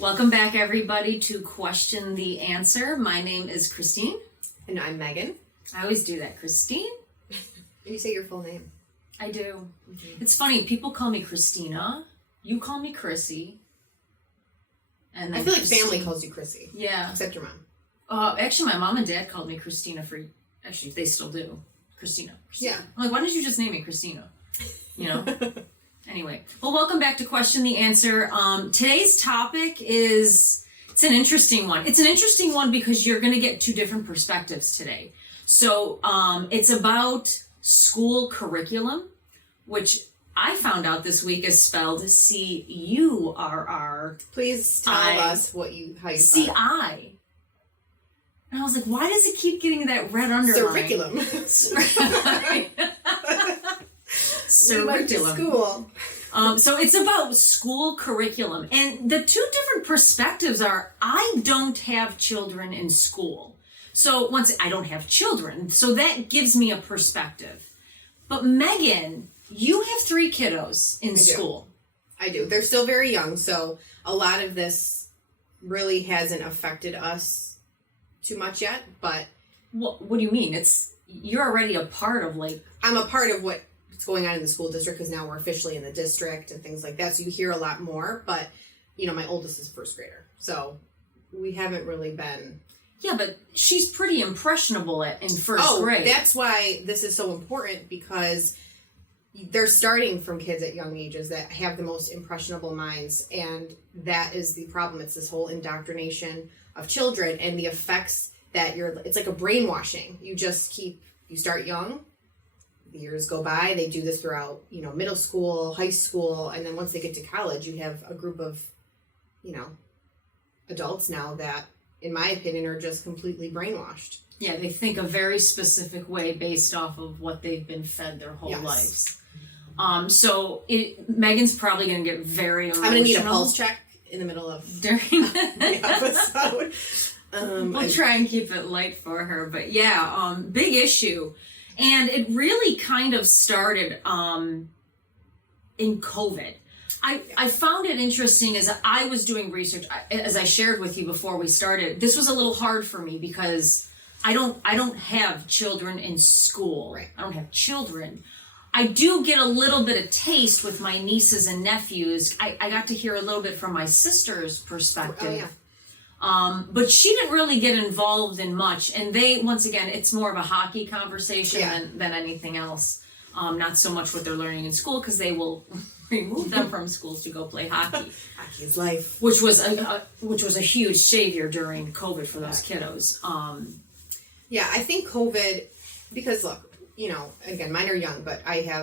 Welcome back, everybody, to Question the Answer. My name is Christine. And I'm Megan. I always do that, Christine. You say your full name. I do. Mm-hmm. It's funny, people call me Christina. You call me Chrissy. And I feel like family calls you Chrissy. Yeah. Except your mom. Actually, my mom and dad called me Christina actually, they still do. Christina. Yeah. I'm like, why didn't you just name me Christina? You know? Anyway, well, welcome back to Question the Answer. Today's topic it's an interesting one. It's an interesting one because you're going to get two different perspectives today. So it's about school curriculum, which I found out this week is spelled C-U-R-R. Please tell us how you spell it. C-I. And I was like, why does it keep getting that red underline? Curriculum. We went to school. So it's about school curriculum. And the two different perspectives are, I don't have children in school. So I don't have children, so that gives me a perspective. But Megan, you have 3 kiddos in school. I do. They're still very young, so a lot of this really hasn't affected us too much yet, but... What do you mean? You're already a part of, I'm a part of what's going on in the school district, because now we're officially in the district and things like that, so you hear a lot more, but, my oldest is first grader, so we haven't really been... Yeah, but she's pretty impressionable in first grade. That's why this is so important, because they're starting from kids at young ages that have the most impressionable minds, and that is the problem. It's this whole indoctrination of children and the effects that it's like a brainwashing. You start young, the years go by, they do this throughout, middle school, high school, and then once they get to college, you have a group of, adults now that, in my opinion, are just completely brainwashed. Yeah, they think a very specific way based off of what they've been fed their whole lives. So Megan's probably going to get very emotional. I'm going to need a pulse check in the middle of during the episode. We'll try and keep it light for her. But yeah, big issue. And it really kind of started in COVID. I found it interesting as I was doing research, as I shared with you before we started. This was a little hard for me because I don't have children in school. Right. I don't have children. I do get a little bit of taste with my nieces and nephews. I got to hear a little bit from my sister's perspective. Oh, yeah. But she didn't really get involved in much. And once again, it's more of a hockey conversation than anything else. Not so much what they're learning in school, because they will remove them from schools to go play hockey. Hockey is life. Which was a huge savior during COVID for those kiddos. I think COVID, because look, again, mine are young, but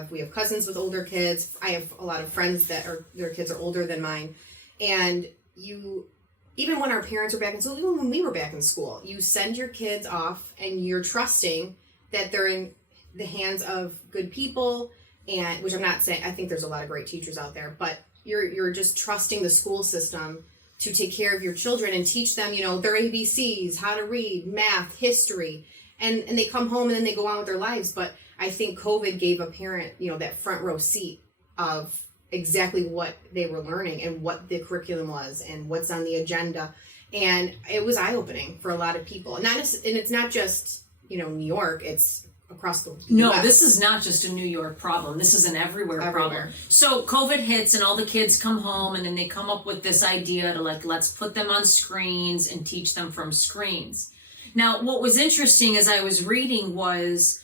we have cousins with older kids. I have a lot of friends their kids are older than mine. And even when our parents were back in school, even when we were back in school, you send your kids off and you're trusting that they're in the hands of good people, and which I'm not saying, I think there's a lot of great teachers out there, but you're just trusting the school system to take care of your children and teach them, their ABCs, how to read, math, history, and they come home and then they go on with their lives. But I think COVID gave a parent, that front row seat of exactly what they were learning and what the curriculum was and what's on the agenda. And it was eye-opening for a lot of people. And it's not just, New York, it's across the No, US. This is not just a New York problem. This is an everywhere problem. So COVID hits and all the kids come home, and then they come up with this idea to let's put them on screens and teach them from screens. Now, what was interesting as I was reading was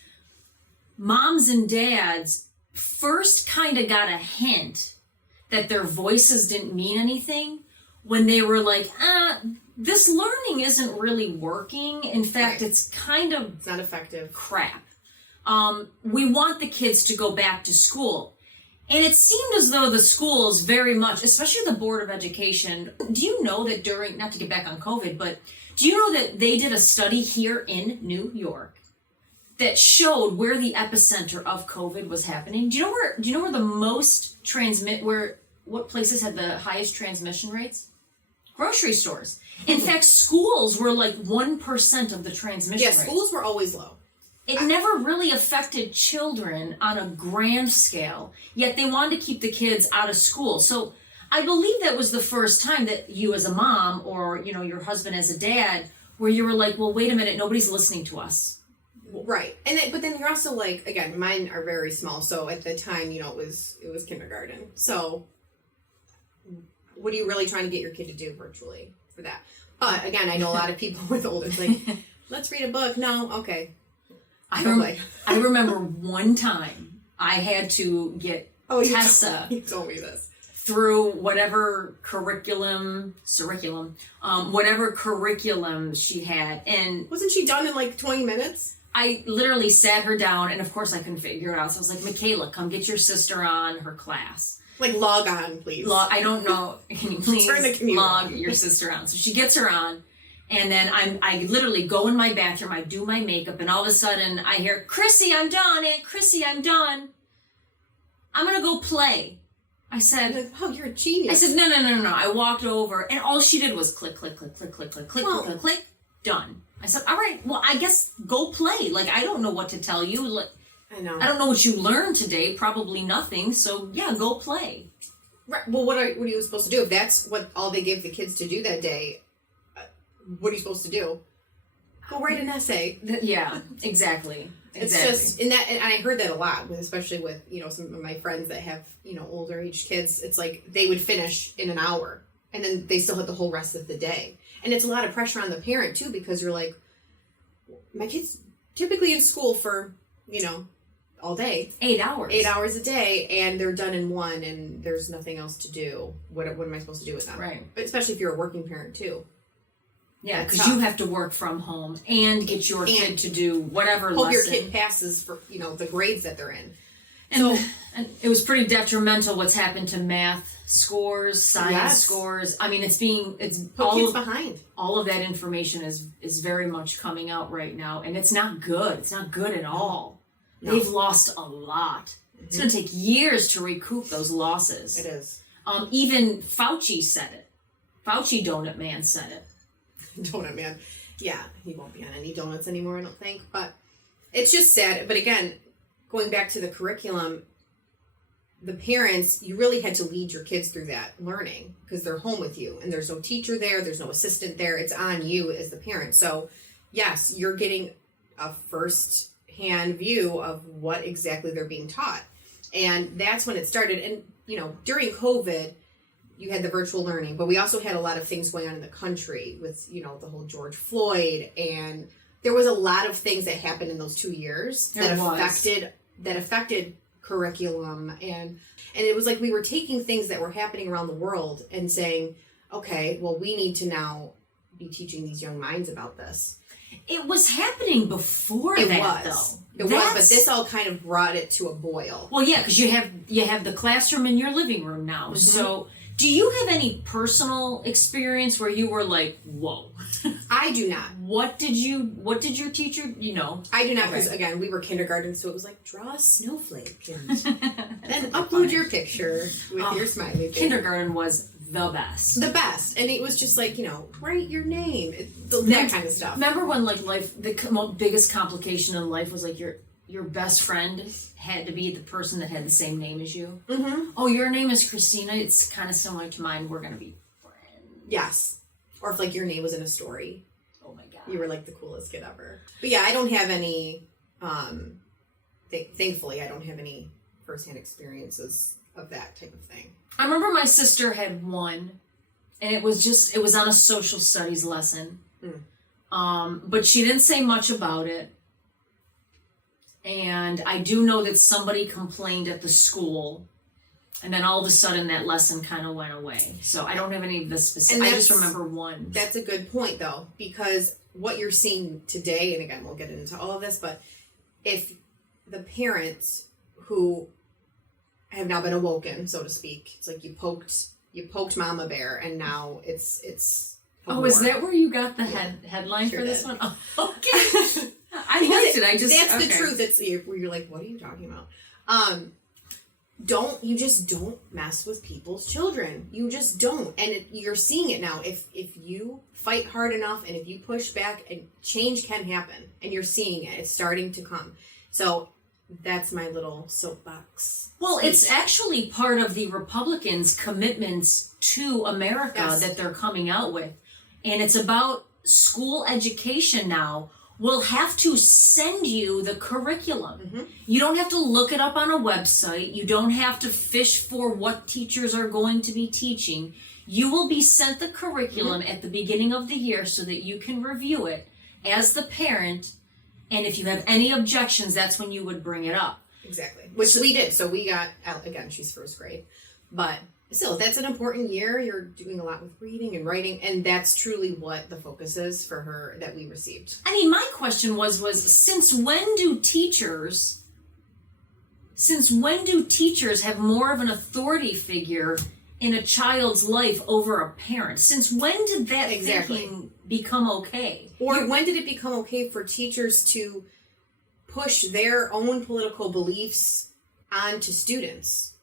moms and dads first kind of got a hint that their voices didn't mean anything when they were like, this learning isn't really working. In fact, it's not effective. Crap. We want the kids to go back to school. And it seemed as though the schools very much, especially the Board of Education, do you know that not to get back on COVID, but do you know that they did a study here in New York that showed where the epicenter of COVID was happening? Do you know where the most what places had the highest transmission rates? Grocery stores. In fact, schools were 1% of the transmission rates. Yeah, schools were always low. It never really affected children on a grand scale, yet they wanted to keep the kids out of school. So I believe that was the first time that you as a mom or, your husband as a dad, where you were like, well, wait a minute, nobody's listening to us. Right. But then you're also like, again, mine are very small. So at the time, it was kindergarten. So what are you really trying to get your kid to do virtually for that? But again, I know a lot of people with older, it's like, let's read a book. No. Okay. I remember one time I had to get Tessa. You told me this. Through whatever curriculum she had. And wasn't she done in like 20 minutes? I literally sat her down, and of course I couldn't figure it out. So I was like, Michaela, come get your sister on her class. Like, log on, please. I don't know. Can you please turn the computer log your sister on? So she gets her on, and then I literally go in my bathroom, I do my makeup, and all of a sudden I hear, Chrissy, I'm done. Aunt Chrissy, I'm done. I'm going to go play. I said, like, oh, you're a genius. I said, no. I walked over, and all she did was click, click, click, click, click, click, click, click, click, click, done. I said, all right, well, I guess go play. Like, I don't know what to tell you. Like, I know. I don't know what you learned today. Probably nothing. So, yeah, go play. Right. Well, what are you supposed to do? If that's what all they gave the kids to do that day, what are you supposed to do? Go write an essay. Yeah, exactly. It's just, and I heard that a lot, especially with, some of my friends that have, older aged kids. It's like they would finish in an hour and then they still had the whole rest of the day. And it's a lot of pressure on the parent too, because you're like, my kid's typically in school for, all day. 8 hours. 8 hours a day, and they're done in one, and there's nothing else to do. What am I supposed to do with them? Right. But especially if you're a working parent too. Yeah, because you have to work from home and get your kid to do whatever hope lesson. Your kid passes for, the grades that they're in. And it was pretty detrimental what's happened to math scores, science scores. I mean, it's put kids behind. All of that information is very much coming out right now, and it's not good. It's not good at all. No. They've lost a lot. Mm-hmm. It's going to take years to recoup those losses. It is. Even Fauci said it. Fauci Donut Man said it. Donut Man. Yeah, he won't be on any donuts anymore, I don't think. But it's just sad. But again, going back to the curriculum, the parents, you really had to lead your kids through that learning because they're home with you and there's no teacher there, there's no assistant there. It's on you as the parent. So yes, you're getting a first-hand view of what exactly they're being taught. And that's when it started. And, during COVID, you had the virtual learning, but we also had a lot of things going on in the country with, the whole George Floyd, and there was a lot of things that happened in those 2 years that affected curriculum, and it was like we were taking things that were happening around the world and saying, okay, well, we need to now be teaching these young minds about this. It was happening before though. It was, but this all kind of brought it to a boil. Well, yeah, because you have the classroom in your living room now. Mm-hmm. So, do you have any personal experience where you were like, "Whoa"? I do not. What did your teacher? I do not, because again, we were kindergarten, so it was like draw a snowflake and then upload your picture with your smiley face. Kindergarten was the best. The best. And it was just like, write your name. That kind of stuff. Remember when the biggest complication in life was like your best friend had to be the person that had the same name as you? Mm-hmm. Oh, your name is Christina. It's kind of similar to mine. We're going to be friends. Yes. Or if your name was in a story. Oh my God. You were the coolest kid ever. But yeah, I don't have any, thankfully, I don't have any firsthand experiences of that type of thing. I remember my sister had one, and it was on a social studies lesson. But she didn't say much about it. And I do know that somebody complained at the school, and then all of a sudden that lesson kind of went away. So I don't have any of the specifics. I just remember one. That's a good point, though, because what you're seeing today, and again, we'll get into all of this, but if the parents who have now been awoken, so to speak, it's like you poked Mama Bear, and now it's is that where you got the headline for this one? Oh, okay. I liked it. That's the truth. It's where you're like, what are you talking about? You just don't mess with people's children. You just don't. And you're seeing it now. If you fight hard enough and if you push back, and change can happen. And you're seeing it. It's starting to come. So that's my little soapbox. Well, speech. it's actually part of the Republicans' commitments to America that they're coming out with. And it's about school education now. Will have to send you the curriculum. You don't have to look it up on a website. You don't have to fish for what teachers are going to be teaching. You will be sent the curriculum at the beginning of the year so that you can review it as the parent. And if you have any objections, that's when you would bring it up. Exactly. Which we did. So we got, again, she's first grade. But still, that's an important year. You're doing a lot with reading and writing. And that's truly what the focus is for her that we received. I mean, my question was since when do teachers have more of an authority figure in a child's life over a parent? Since when did that thinking become okay? Or when did it become okay for teachers to push their own political beliefs onto students?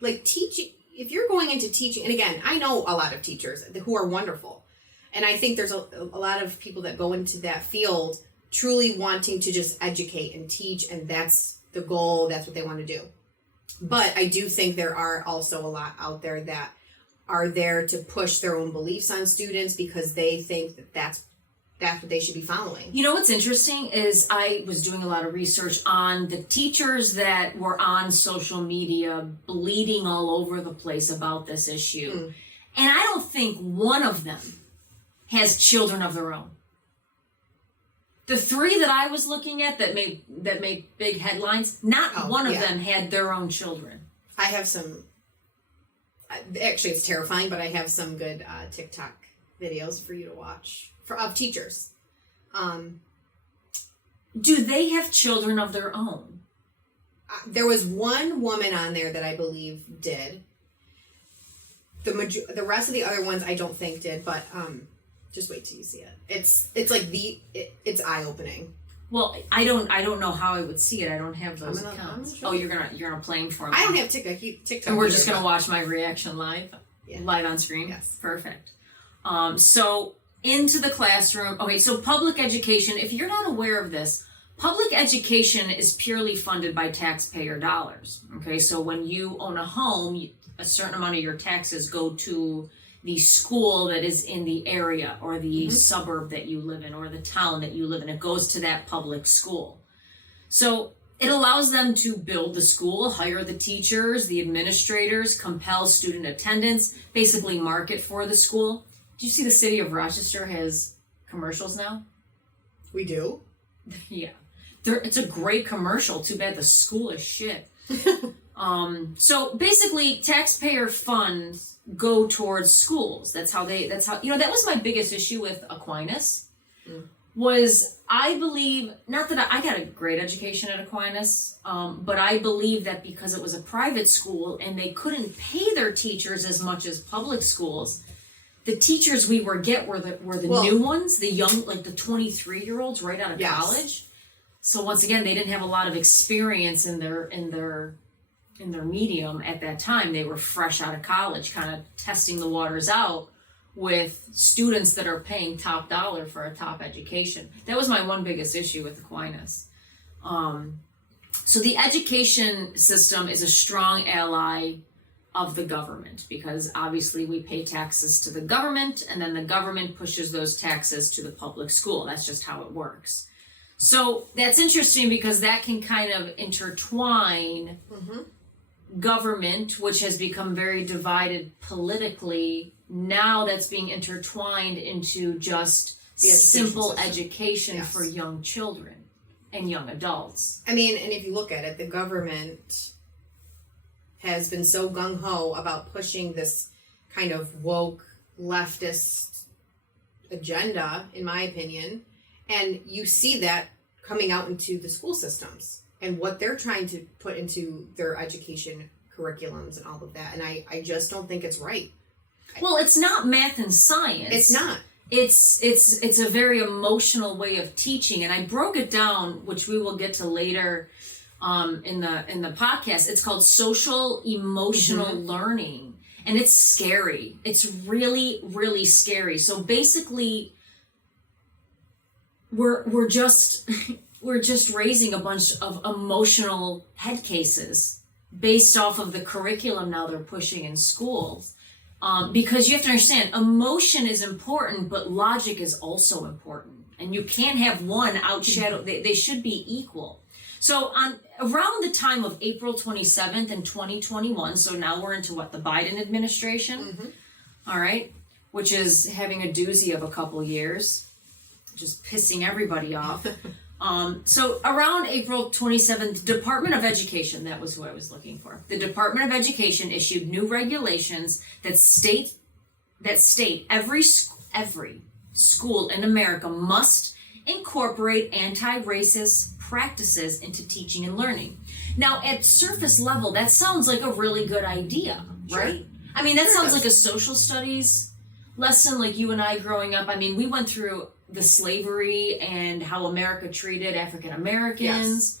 Like teaching, if you're going into teaching, and again, I know a lot of teachers who are wonderful. And I think there's a lot of people that go into that field truly wanting to just educate and teach, and that's the goal, that's what they want to do. But I do think there are also a lot out there that are there to push their own beliefs on students because they think that that's what they should be following. You know what's interesting is I was doing a lot of research on the teachers that were on social media bleeding all over the place about this issue. And I don't think one of them has children of their own. The three that I was looking at that made big headlines, not one of them had their own children. I have some, actually it's terrifying, but I have some good TikTok videos for you to watch of teachers. Do they have children of their own? There was one woman on there that I believe did. The rest of the other ones I don't think did, but just wait till you see it. It's like it's eye opening. Well, I don't know how I would see it. I don't have those accounts. You're gonna play them for me. I don't have TikTok. And we're just gonna watch my reaction live on screen. Yes, perfect. So into the classroom. Okay, so public education. If you're not aware of this, public education is purely funded by taxpayer dollars. Okay, so when you own a home, a certain amount of your taxes go to the school that is in the area or the suburb that you live in or the town that you live in. It goes to that public school. So it allows them to build the school, hire the teachers, the administrators, compel student attendance, basically market for the school. Do you see the city of Rochester has commercials now? We do? Yeah. It's a great commercial. Too bad the school is shit. So basically taxpayer funds go towards schools. That's how, that was my biggest issue with Aquinas was I believe, not that I got a great education at Aquinas, but I believe that because it was a private school and they couldn't pay their teachers as much as public schools, the teachers we were the new ones, the young, like the 23-year-olds right out of college. So once again, they didn't have a lot of experience in their medium at that time. They were fresh out of college, kind of testing the waters out with students that are paying top dollar for a top education. That was my one biggest issue with Aquinas. So the education system is a strong ally of the government because obviously we pay taxes to the government and then the government pushes those taxes to the public school. That's just how it works. So that's interesting because that can kind of intertwine government, which has become very divided politically. Now that's being intertwined into just simple education for young children and young adults. I mean, and if you look at it, the government has been so gung-ho about pushing this kind of woke leftist agenda, in my opinion, and you see that coming out into the school systems and what they're trying to put into their education curriculums and all of that. And I just don't think it's right. Well, it's not math and science. It's not. It's a very emotional way of teaching, and I broke it down, which we will get to later in the podcast. It's called social emotional learning, and it's scary. It's really, really scary. So basically, we're just we're just raising a bunch of emotional head cases based off of the curriculum now they're pushing in schools. Because you have to understand, emotion is important, but logic is also important. And you can't have one outshadow, they should be equal. So around the time of April 27th in 2021, so now we're into the Biden administration, all right, which is having a doozy of a couple years, just pissing everybody off. So around April 27th, Department of Education, that was who I was looking for. The Department of Education issued new regulations that state every school in America must incorporate anti-racist practices into teaching and learning. Now, at surface level, that sounds like a really good idea, right? Sure. I mean, that sounds like a social studies lesson, like you and I growing up. I mean, we went through the slavery and how America treated African Americans. Yes.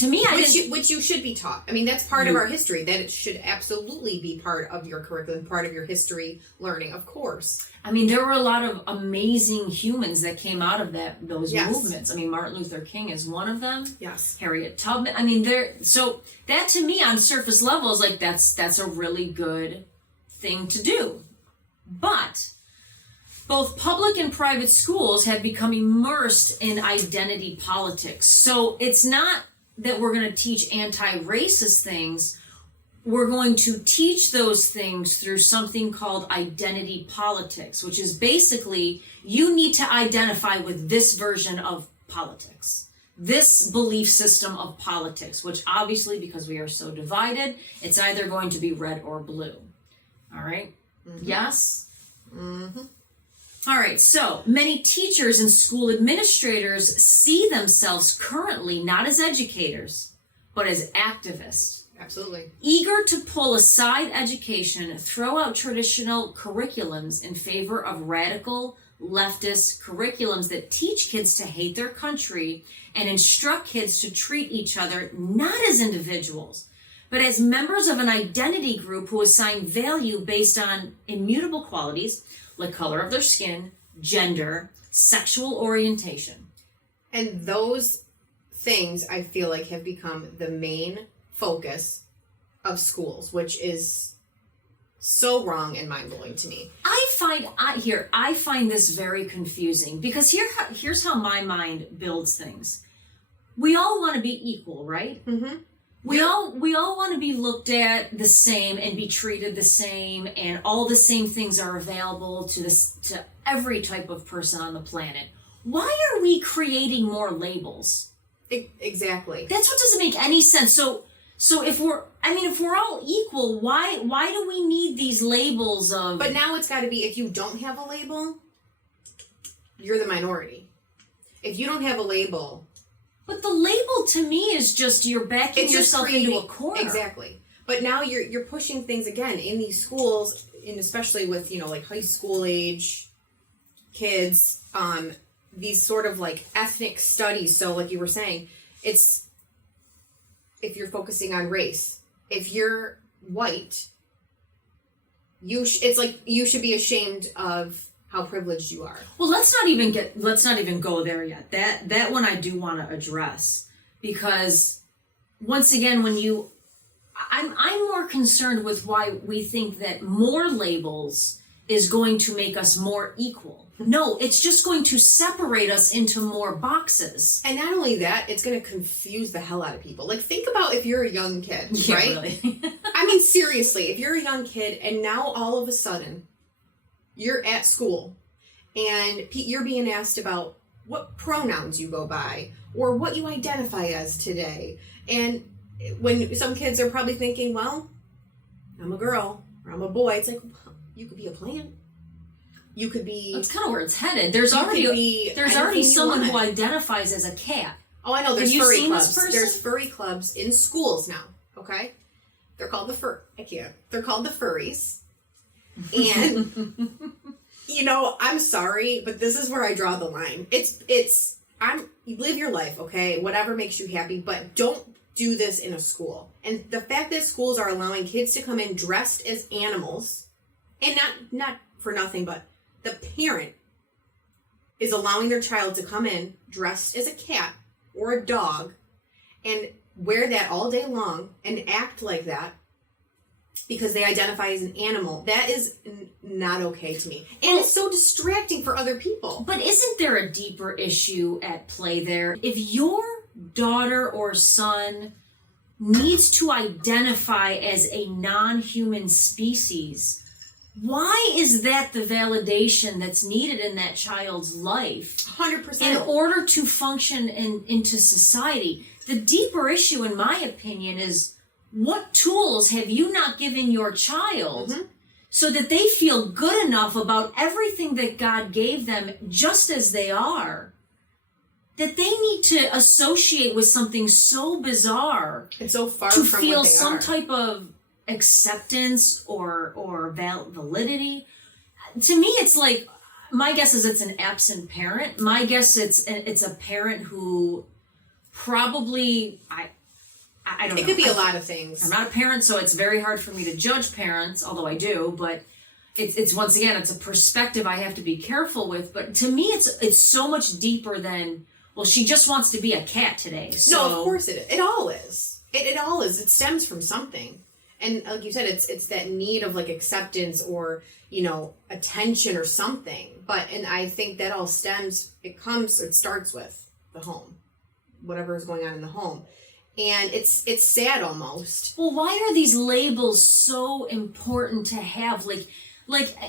To me, which you should be taught. I mean, that's part of our history. That it should absolutely be part of your curriculum, part of your history learning, of course. I mean, there were a lot of amazing humans that came out of those movements. I mean, Martin Luther King is one of them. Yes. Harriet Tubman. I mean, so that to me on surface level is like that's a really good thing to do. But both public and private schools have become immersed in identity politics. So it's not that we're going to teach anti-racist things. We're going to teach those things through something called identity politics, which is basically you need to identify with this version of politics, this belief system of politics, which obviously, because we are so divided, it's either going to be red or blue. All right? Mm-hmm. Yes? Mm-hmm. All right, so many teachers and school administrators see themselves currently not as educators, but as activists. Absolutely. Eager to pull aside education, throw out traditional curriculums in favor of radical leftist curriculums that teach kids to hate their country and instruct kids to treat each other not as individuals, but as members of an identity group who assign value based on immutable qualities like color of their skin, gender, sexual orientation. And those things, I feel like, have become the main focus of schools, which is so wrong and mind-blowing to me. I find this very confusing because here's how my mind builds things. We all want to be equal, right? Mm-hmm. We all want to be looked at the same and be treated the same, and all the same things are available to every type of person on the planet. Why are we creating more labels? Exactly. That's what doesn't make any sense. So if we're all equal, why do we need these labels of? But now it's got to be, if you don't have a label, you're the minority. If you don't have a label. But the label to me is just you're backing yourself into a corner. Exactly. But now you're pushing things again in these schools, and especially with, like high school age kids, these sort of like ethnic studies. So like you were saying, it's if you're focusing on race, if you're white, it's like you should be ashamed of how privileged you are. Well, let's not even go there yet. That one I do want to address, because once again, I'm more concerned with why we think that more labels is going to make us more equal. No, it's just going to separate us into more boxes. And not only that, it's going to confuse the hell out of people. Like, think about if you're a young kid, yeah, right? Really. I mean, seriously, if you're a young kid and now all of a sudden you're at school and you're being asked about what pronouns you go by or what you identify as today. And when some kids are probably thinking, well, I'm a girl or I'm a boy, it's like, well, you could be a plant. You could be... That's kind of where it's headed. There's already someone who identifies as a cat. Oh, I know. There's furry clubs. There's furry clubs in schools now, okay? They're called They're called the furries. And... I'm sorry, but this is where I draw the line. You live your life, okay? Whatever makes you happy, but don't do this in a school. And the fact that schools are allowing kids to come in dressed as animals, and not for nothing, but the parent is allowing their child to come in dressed as a cat or a dog and wear that all day long and act like that because they identify as an animal, that is not okay to me. And it's so distracting for other people. But isn't there a deeper issue at play there? If your daughter or son needs to identify as a non-human species, why is that the validation that's needed in that child's life 100%. in order to function into society? The deeper issue, in my opinion, is what tools have you not given your child so that they feel good enough about everything that God gave them just as they are, that they need to associate with something so bizarre and so far to from feel what they some are. type of acceptance or validity? To me, it's like, my guess is it's an absent parent. My guess it's a parent who probably, I don't know. It could be a lot of things. I'm not a parent, so it's very hard for me to judge parents, although I do, but it's once again, it's a perspective I have to be careful with. But to me, it's so much deeper than, well, she just wants to be a cat today. So. No, of course it is. It all is. It all is. It stems from something. And like you said, it's that need of like acceptance or, attention or something. And I think that all it starts with the home, whatever is going on in the home. And it's sad almost. Well, why are these labels so important to have? Like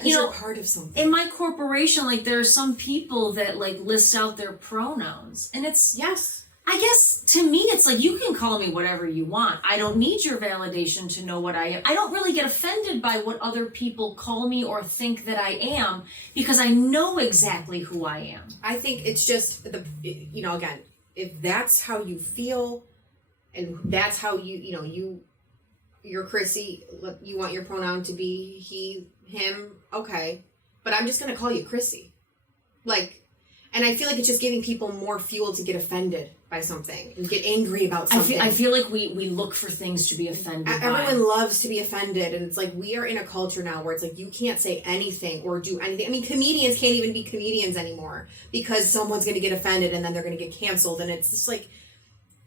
You're part of something. in my corporation, like there are some people that like list out their pronouns, and it's, Yes. I guess to me, it's like, you can call me whatever you want. I don't need your validation to know what I am. I don't really get offended by what other people call me or think that I am, because I know exactly who I am. I think it's just again, if that's how you feel and that's how you're Chrissy, you want your pronoun to be he, him, okay. But I'm just going to call you Chrissy. And I feel like it's just giving people more fuel to get offended by something and get angry about something. I feel like we look for things to be offended by. Everyone loves to be offended, and it's like we are in a culture now where it's like you can't say anything or do anything. I mean, comedians can't even be comedians anymore because someone's going to get offended and then they're going to get canceled, and it's just like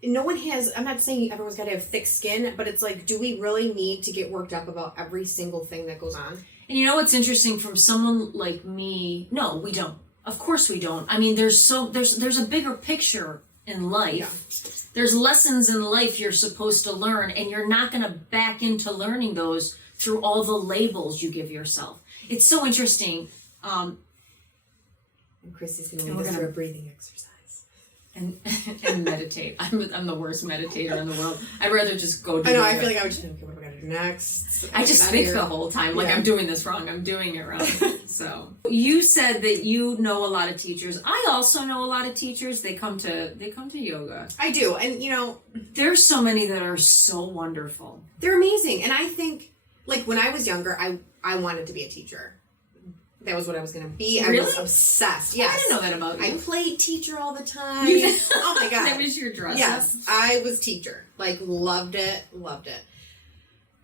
no one has. I'm not saying everyone's got to have thick skin, but it's like, do we really need to get worked up about every single thing that goes on? And you know what's interesting, from someone like me? No, we don't. Of course we don't. I mean, there's a bigger picture in life. Yeah. There's lessons in life you're supposed to learn, and you're not going to back into learning those through all the labels you give yourself. It's so interesting. And Chrissy's going to lead us through a breathing exercise. And meditate. I'm the worst meditator in the world. I'd rather just go do I know, yoga. I feel like I would just think, okay, what do we got to do next? I just think the whole time, like, Yeah. I'm doing this wrong, I'm doing it wrong. So, you said that you know a lot of teachers. I also know a lot of teachers. They come to yoga. I do, and There's so many that are so wonderful. they're amazing. And I think, like, when I was younger, I wanted to be a teacher. That was what I was going to be. Really? I was obsessed. Yes. I didn't know that about you. I played teacher all the time. You did? Oh my God. That was your dress. Yes, I was teacher. Like, loved it.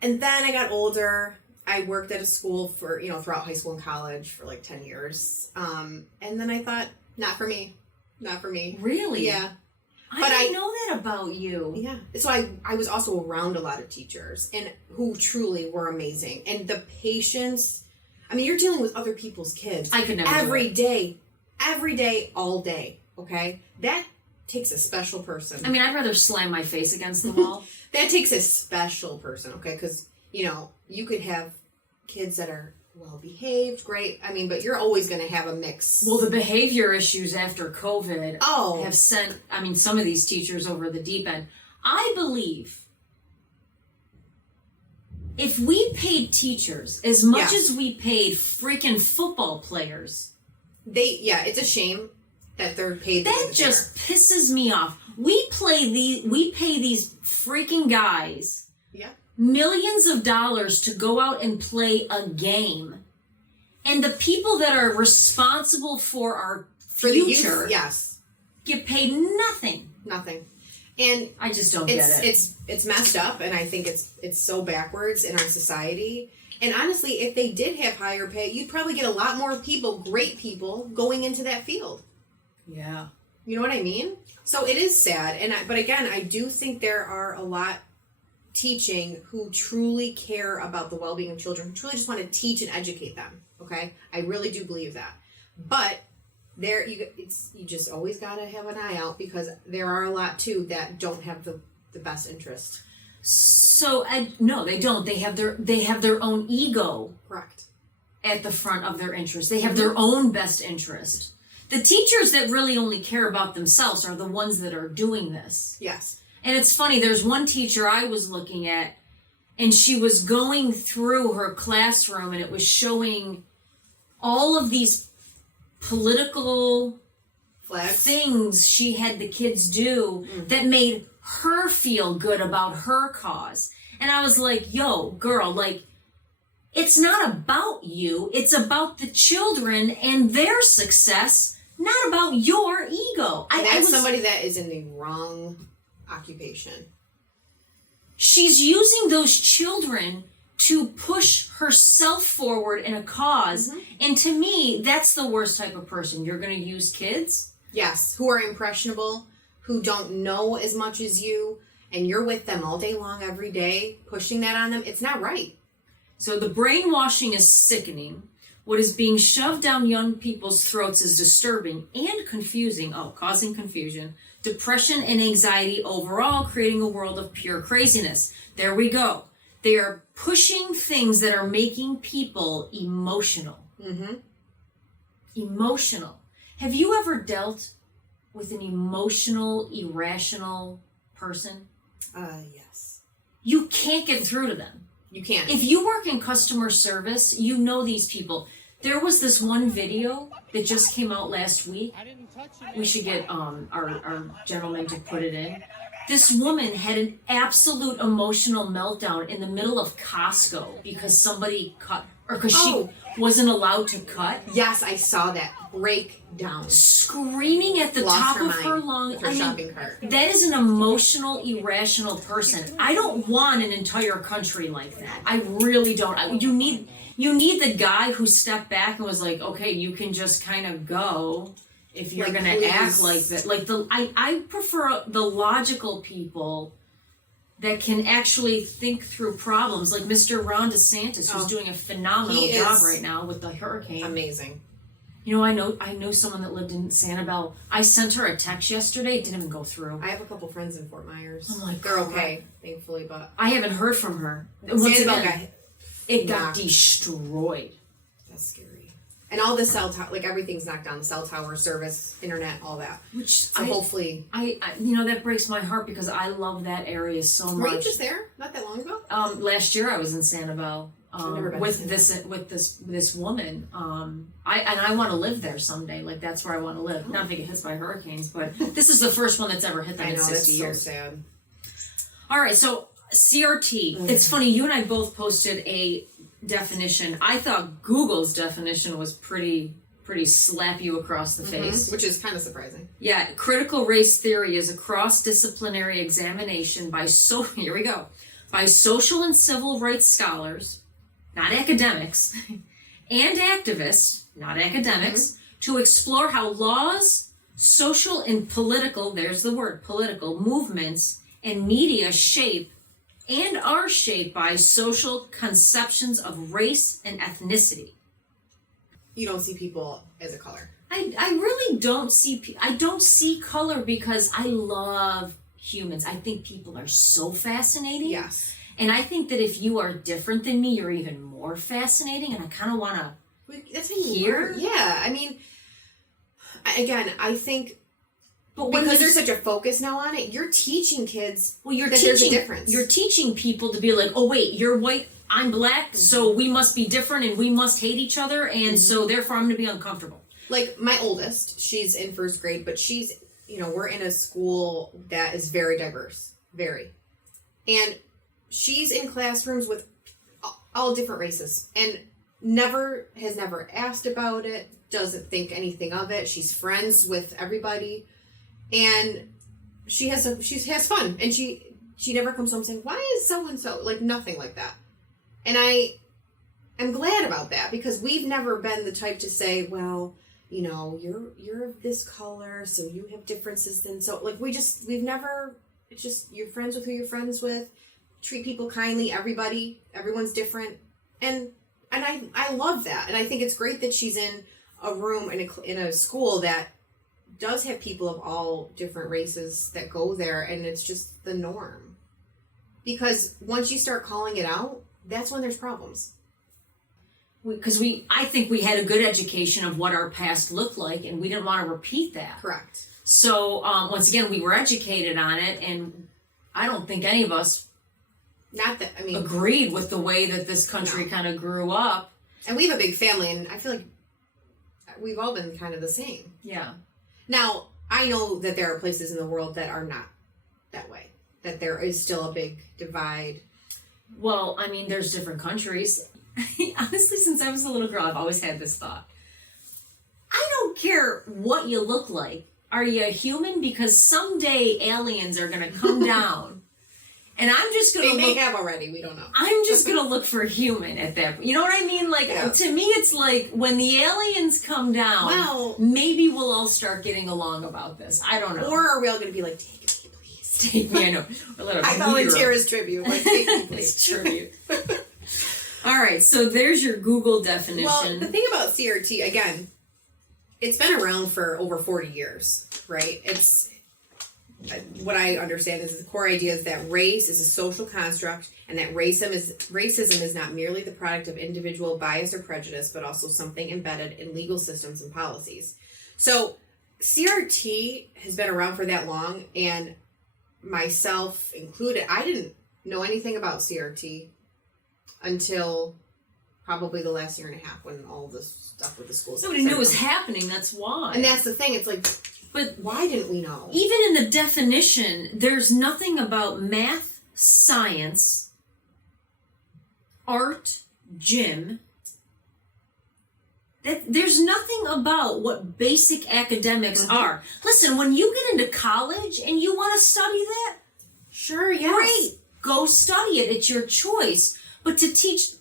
And then I got older. I worked at a school for, throughout high school and college for like 10 years. And then I thought, not for me. Really? Yeah. I didn't know that about you. Yeah. So I was also around a lot of teachers and who truly were amazing. And the patience, I mean, you're dealing with other people's kids. I could never every do it. day, all day. Okay? That takes a special person. I mean, I'd rather slam my face against the wall. That takes a special person, okay? Because, you could have kids that are well-behaved, great. I mean, but you're always going to have a mix. Well, the behavior issues after COVID have sent, some of these teachers over the deep end. I believe if we paid teachers as much as we paid freaking football players, it's a shame that they're paid. That just pisses me off. We pay these freaking guys millions of dollars to go out and play a game, and the people that are responsible for our future get paid nothing. And I just don't get it. It's messed up, and I think it's so backwards in our society. And honestly, if they did have higher pay, you'd probably get a lot more people, great people, going into that field. Yeah. You know what I mean? So it is sad. But again, I do think there are a lot teaching who truly care about the well-being of children, who truly just want to teach and educate them. Okay? I really do believe that. But you just always got to have an eye out, because there are a lot too that don't have the best interest. So no, they don't. They have their own ego. Correct. At the front of their interest. They have their own best interest. The teachers that really only care about themselves are the ones that are doing this. Yes. And it's funny, there's one teacher I was looking at, and she was going through her classroom, and it was showing all of these political things she had the kids do that made her feel good about her cause. And I was like, yo, girl, like, it's not about you. It's about the children and their success, not about your ego. That's somebody that is in the wrong occupation. She's using those children to push herself forward in a cause. And to me, that's the worst type of person. You're going to use kids? Yes, who are impressionable, who don't know as much as you, and you're with them all day long, every day, pushing that on them. It's not right. So the brainwashing is sickening. What is being shoved down young people's throats is disturbing and confusing. Causing confusion. Depression and anxiety overall, creating a world of pure craziness. There we go. They are pushing things that are making people emotional. Emotional. Have you ever dealt with an emotional, irrational person? Yes. You can't get through to them. You can't. If you work in customer service, you know these people. There was this one video that just came out last week. We should get our gentleman to put it in. This woman had an absolute emotional meltdown in the middle of Costco because somebody cut, or because she wasn't allowed to cut. Yes, I saw that breakdown. Screaming at the top of her lungs. Her shopping cart. That is an emotional, irrational person. I don't want an entire country like that. I really don't. You need the guy who stepped back and was like, okay, you can just kind of go if you're going to act like that. Like I prefer the logical people that can actually think through problems, like Mr. Ron DeSantis, who's doing a phenomenal job right now with the hurricane. Amazing. You know, I know someone that lived in Sanibel. I sent her a text yesterday. It didn't even go through. I have a couple friends in Fort Myers. I'm like, they're okay, thankfully, but I haven't heard from her. Sanibel got destroyed. That's scary. And all the cell tower, like everything's knocked down. The cell tower, service, internet, all that. Hopefully, I that breaks my heart because I love that area so much. Were you just there not that long ago? Last year I was in Sanibel. With this woman, I want to live there someday. Like that's where I want to live. Not if it gets hit by hurricanes, but this is the first one that's ever hit them in 60 years. So sad. All right, so CRT. It's funny. You and I both posted a definition. I thought Google's definition was pretty slap you across the face, which is kind of surprising. Yeah, critical race theory is a cross-disciplinary examination by here we go, by social and civil rights scholars, not academics, and activists, not academics, to explore how laws, social and political, there's the word, political, movements, and media shape and are shaped by social conceptions of race and ethnicity. You don't see people as a color. I really don't see, I don't see color because I love humans. I think people are so fascinating. Yes. And I think that if you are different than me, you're even more fascinating. And I kind of want to hear. Yeah, I mean, I think, but because there's such a focus now on it, you're teaching kids that there's a difference. You're teaching people to be like, oh wait, you're white, I'm black, so we must be different and we must hate each other, and so therefore I'm going to be uncomfortable. Like my oldest, she's in first grade, but she's, we're in a school that is very diverse, very. And she's in classrooms with all different races and has never asked about it, doesn't think anything of it. She's friends with everybody. And she has fun, and she never comes home saying, why is so and so, like nothing like that. And I'm glad about that, because we've never been the type to say, well, you're of this color, so you have differences. Than so like we've never. It's just you're friends with who you're friends with. Treat people kindly. Everyone's different, and I love that, and I think it's great that she's in a room in a school that does have people of all different races that go there, and it's just the norm. Because once you start calling it out, that's when there's problems. Because I think we had a good education of what our past looked like, and we didn't want to repeat that. Correct. So once again, we were educated on it, and I don't think any of us agreed with the way that this country kind of grew up. And we have a big family, and I feel like we've all been kind of the same. Yeah. Now, I know that there are places in the world that are not that way, that there is still a big divide. Well, I mean, there's different countries. Honestly, since I was a little girl, I've always had this thought. I don't care what you look like. Are you a human? Because someday aliens are going to come down. And I'm just going to They may have already. We don't know. I'm just going to look for human at that point. You know what I mean? Like, To me, it's like when the aliens come down, maybe we'll all start getting along about this. I don't know. Or are we all going to be like, take me, please? Take me, I know. I volunteer as tribute. Like, take me, please. Tribute. All right, so there's your Google definition. Well, the thing about CRT, again, it's been around for over 40 years, right? It's what I understand is the core idea is that race is a social construct, and that racism is not merely the product of individual bias or prejudice, but also something embedded in legal systems and policies. So CRT has been around for that long, and myself included, I didn't know anything about CRT until probably the last year and a half when all this stuff with the schools. Nobody knew it was happening, that's why. And that's the thing, it's like, but why didn't we know? Even in the definition, there's nothing about math, science, art, gym. There's nothing about what basic academics are. Listen, when you get into college and you want to study that, sure, yes. Great, go study it. It's your choice. But to teach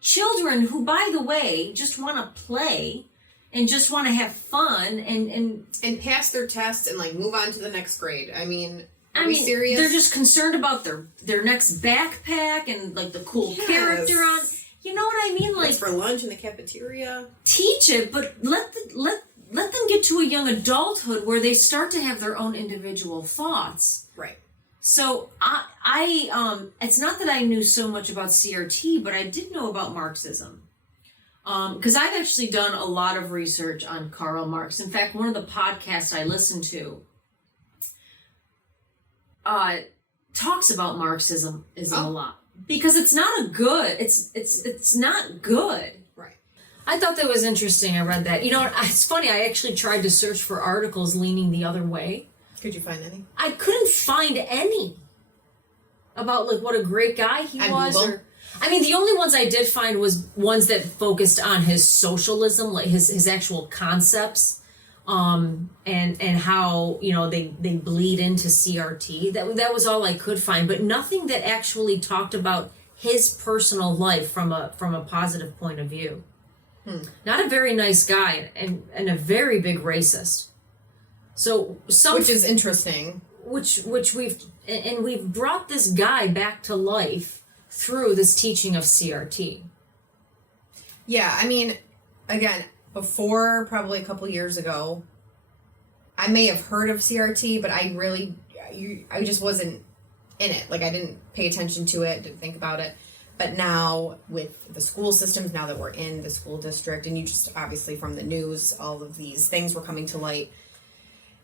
children who, by the way, just want to play and just want to have fun and pass their tests and like move on to the next grade. I mean, are we serious? They're just concerned about their next backpack and like the cool character on. You know what I mean? Like, what's for lunch in the cafeteria. Teach it, but let them get to a young adulthood where they start to have their own individual thoughts. Right. So I it's not that I knew so much about CRT, but I did know about Marxism. Because I've actually done a lot of research on Karl Marx. In fact, one of the podcasts I listened to talks about Marxism a lot. Because it's not it's not good. Right. I thought that was interesting. I read that. You know, it's funny. I actually tried to search for articles leaning the other way. Could you find any? I couldn't find any about like what a great guy he was. Google? Or I mean, the only ones I did find was ones that focused on his socialism, like his actual concepts, and how, you know, they bleed into CRT. That was all I could find, but nothing that actually talked about his personal life from a positive point of view. Not a very nice guy, and a very big racist. So which is interesting. Which we've brought this guy back to life through this teaching of CRT. Yeah, I mean, again, before probably a couple years ago, I may have heard of CRT, but I just wasn't in it. Like, I didn't pay attention to it, didn't think about it. But now with the school systems, now that we're in the school district, and you just obviously from the news, all of these things were coming to light.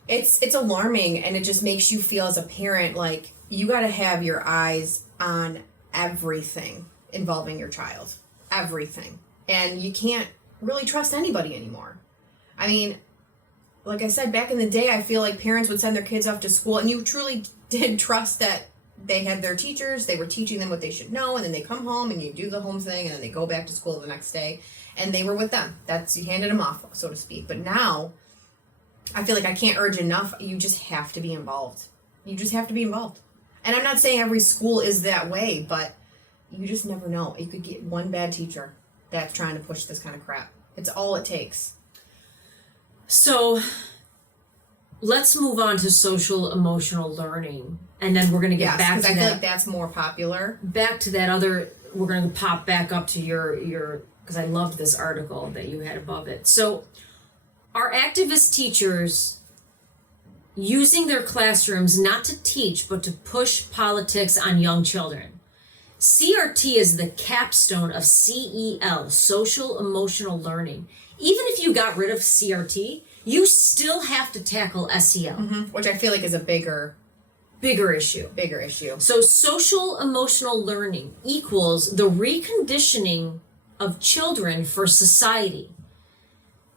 It's alarming, and it just makes you feel as a parent like you got to have your eyes on everything involving your child. Everything. And you can't really trust anybody anymore. I mean, like I said, back in the day, I feel like parents would send their kids off to school, and you truly did trust that they had their teachers, they were teaching them what they should know, and then they come home and you do the home thing, and then they go back to school the next day, and they were with them. You handed them off, so to speak. But now, I feel like I can't urge enough, you just have to be involved. You just have to be involved. And I'm not saying every school is that way, but you just never know. You could get one bad teacher that's trying to push this kind of crap. It's all it takes. So let's move on to social emotional learning, and then we're going to get back to that. Because I feel like that's more popular. Back to that other, we're going to pop back up to your because I loved this article that you had above it. So are activist teachers using their classrooms not to teach but to push politics on young children? CRT is the capstone of CEL, social emotional learning. Even if you got rid of CRT, you still have to tackle SEL. Which I feel like is a bigger issue. So social emotional learning equals the reconditioning of children for society.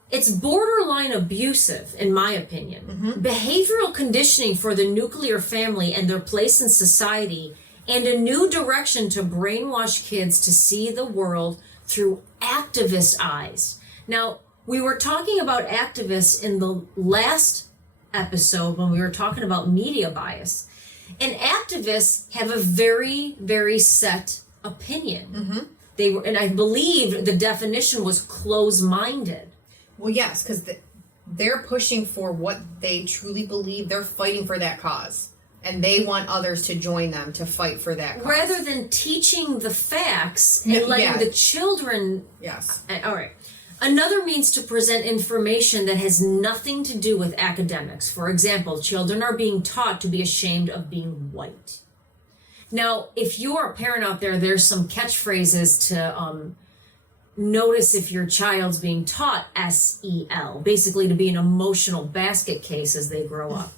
It's borderline abusive, in my opinion. Behavioral conditioning for the nuclear family and their place in society, and a new direction to brainwash kids to see the world through activist eyes. Now, we were talking about activists in the last episode when we were talking about media bias. And activists have a very, very set opinion. And I believe the definition was close-minded. Well, yes, because they're pushing for what they truly believe. They're fighting for that cause. And they want others to join them to fight for that cause. Rather than teaching the facts and letting the children... Yes. All right. Another means to present information that has nothing to do with academics. For example, children are being taught to be ashamed of being white. Now, if you're a parent out there, there's some catchphrases to notice if your child's being taught SEL, basically to be an emotional basket case as they grow up.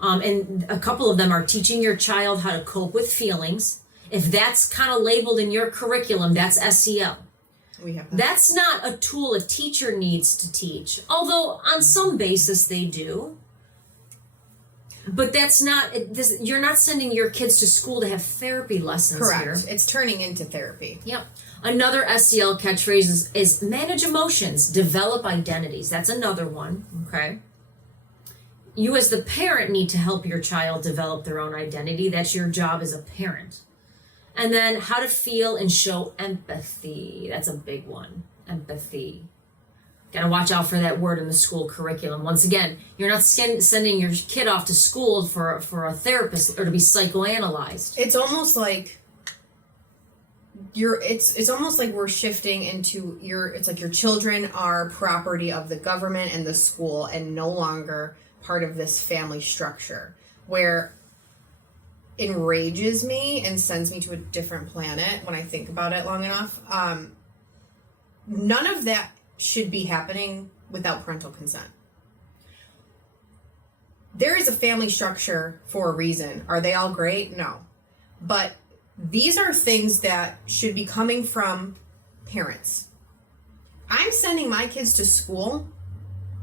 And a couple of them are teaching your child how to cope with feelings. If that's kind of labeled in your curriculum, that's SEL. We have that. That's not a tool a teacher needs to teach, although on some basis they do. But that's not, you're not sending your kids to school to have therapy lessons. Correct. Here. It's turning into therapy. Yep. Another SEL catchphrase is manage emotions, develop identities. That's another one, okay? You as the parent need to help your child develop their own identity. That's your job as a parent. And then how to feel and show empathy. That's a big one. Empathy. Got to watch out for that word in the school curriculum. Once again, you're not sending your kid off to school for a therapist or to be psychoanalyzed. It's almost like it's almost like we're shifting into it's like your children are property of the government and the school and no longer part of this family structure, where enrages me and sends me to a different planet when I think about it long enough. None of that should be happening without parental consent. There is a family structure for a reason. Are they all great? No. But these are things that should be coming from parents. I'm sending my kids to school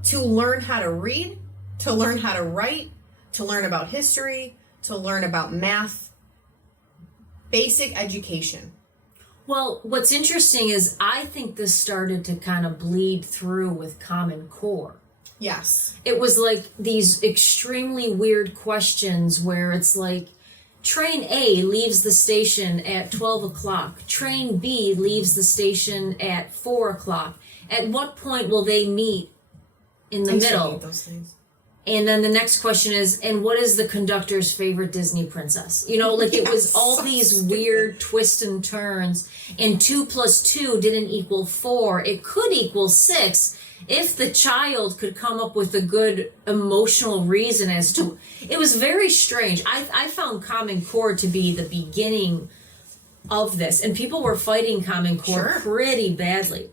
to learn how to read, to learn how to write, to learn about history, to learn about math, basic education. Well, what's interesting is I think this started to kind of bleed through with Common Core. Yes. It was like these extremely weird questions where it's like, train A leaves the station at 12 o'clock. Train B leaves the station at 4 o'clock. At what point will they meet in the middle? Those things. And then the next question is, and what is the conductor's favorite Disney princess? You know, like it was all these weird twists and turns. And 2 plus 2 didn't equal 4. It could equal 6 if the child could come up with a good emotional reason as to... It was very strange. I found Common Core to be the beginning of this. And people were fighting Common Core pretty badly.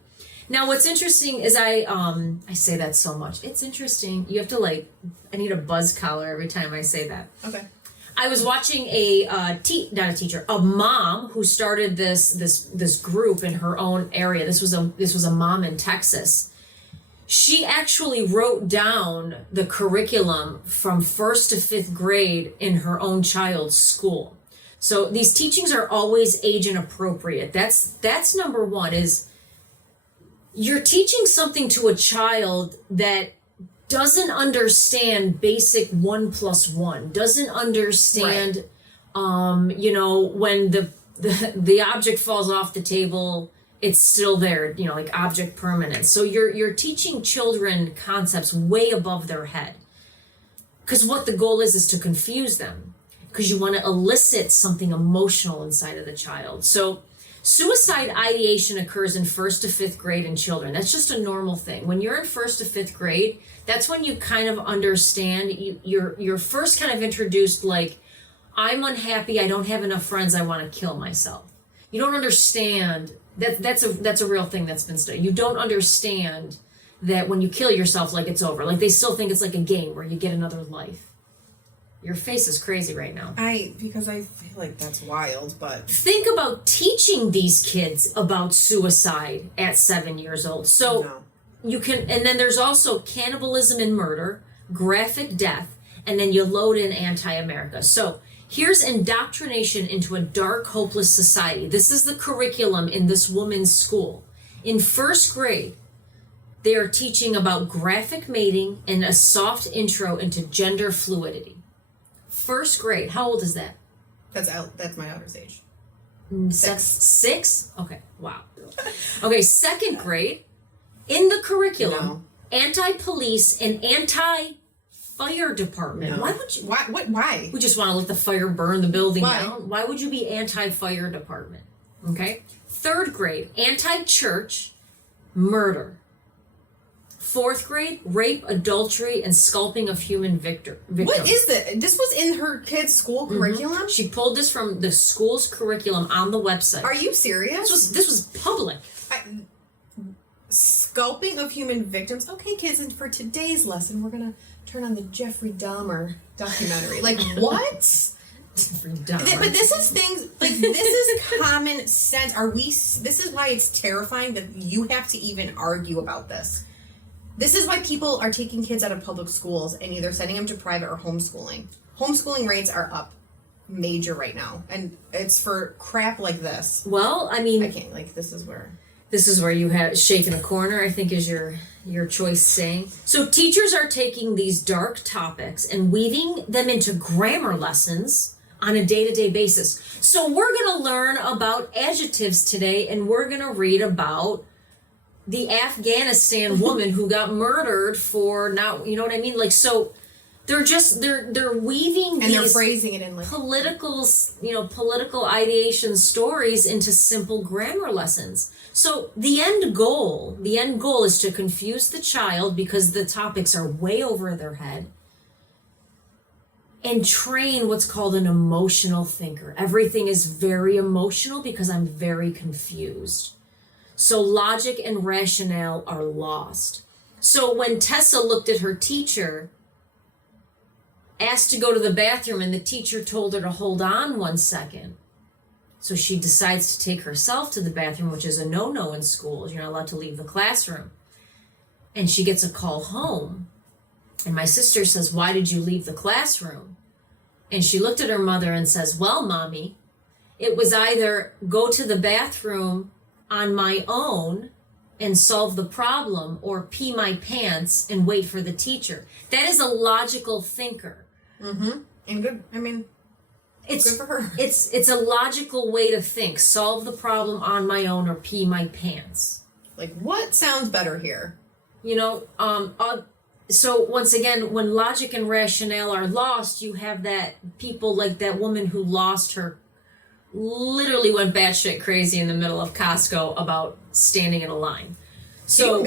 Now, what's interesting is I say that so much. It's interesting. You have to I need a buzz collar every time I say that. Okay. I was watching a mom who started this group in her own area. This was a mom in Texas. She actually wrote down the curriculum from 1st to 5th grade in her own child's school. So these teachings are always age inappropriate. That's number one is you're teaching something to a child that doesn't understand basic 1 plus 1, doesn't understand, when the object falls off the table, it's still there, like object permanence. So you're teaching children concepts way above their head. Because what the goal is to confuse them. Because you want to elicit something emotional inside of the child. So suicide ideation occurs in 1st to 5th grade in children. That's just a normal thing. When you're in 1st to 5th grade, that's when you kind of understand, you're first kind of introduced like, I'm unhappy, I don't have enough friends, I want to kill myself. You don't understand, that's a real thing that's been studied. You don't understand that when you kill yourself, like it's over. Like they still think it's like a game where you get another life. Your face is crazy right now. Because I feel like that's wild, but... Think about teaching these kids about suicide at 7 years old. So No. you can, and then there's also cannibalism and murder, graphic death, and then you load in anti-America. So here's indoctrination into a dark, hopeless society. This is the curriculum in this woman's school. In 1st grade, they are teaching about graphic mating and a soft intro into gender fluidity. 1st grade. How old is that? That's my daughter's age. Six? Okay. Wow. Okay, 2nd grade. In the curriculum, No. anti-police and anti-fire department. No. Why would you? Why? We just want to let the fire burn the building Why? down. Why would you be anti-fire department? Okay. 3rd grade, anti-church, murder. 4th grade, rape, adultery, and scalping of human victims. What is this? This was in her kid's school curriculum? She pulled this from the school's curriculum on the website. Are you serious? This was public. Scalping of human victims. Okay, kids, and for today's lesson, we're going to turn on the Jeffrey Dahmer documentary. Like, what? But this is things, like, this is common sense. This is why it's terrifying that you have to even argue about this. This is why people are taking kids out of public schools and either sending them to private or homeschooling. Homeschooling rates are up major right now, and it's for crap like this. Well, I mean, I can't, like, this is where you have shaken a corner, I think is your choice saying. So teachers are taking these dark topics and weaving them into grammar lessons on a day-to-day basis. So we're going to learn about adjectives today, and we're going to read about the Afghanistan woman who got murdered for not, you know what I mean? Like, so they're weaving and these they're phrasing it in like political ideation stories into simple grammar lessons. So the end goal is to confuse the child because the topics are way over their head, and train what's called an emotional thinker. Everything is very emotional because I'm very confused. So logic and rationale are lost. So when Tessa looked at her teacher, asked to go to the bathroom, and the teacher told her to hold on 1 second. So she decides to take herself to the bathroom, which is a no-no in schools. You're not allowed to leave the classroom. And she gets a call home. And my sister says, "Why did you leave the classroom?" And she looked at her mother and says, "Well, Mommy, it was either go to the bathroom on my own and solve the problem, or pee my pants and wait for the teacher." That is a logical thinker. Mm-hmm. And good. I mean, it's good for her. It's a logical way to think. Solve the problem on my own or pee my pants. Like, what sounds better here? So once again, when logic and rationale are lost, you have that people like that woman who lost her, literally went batshit crazy in the middle of Costco about standing in a line. So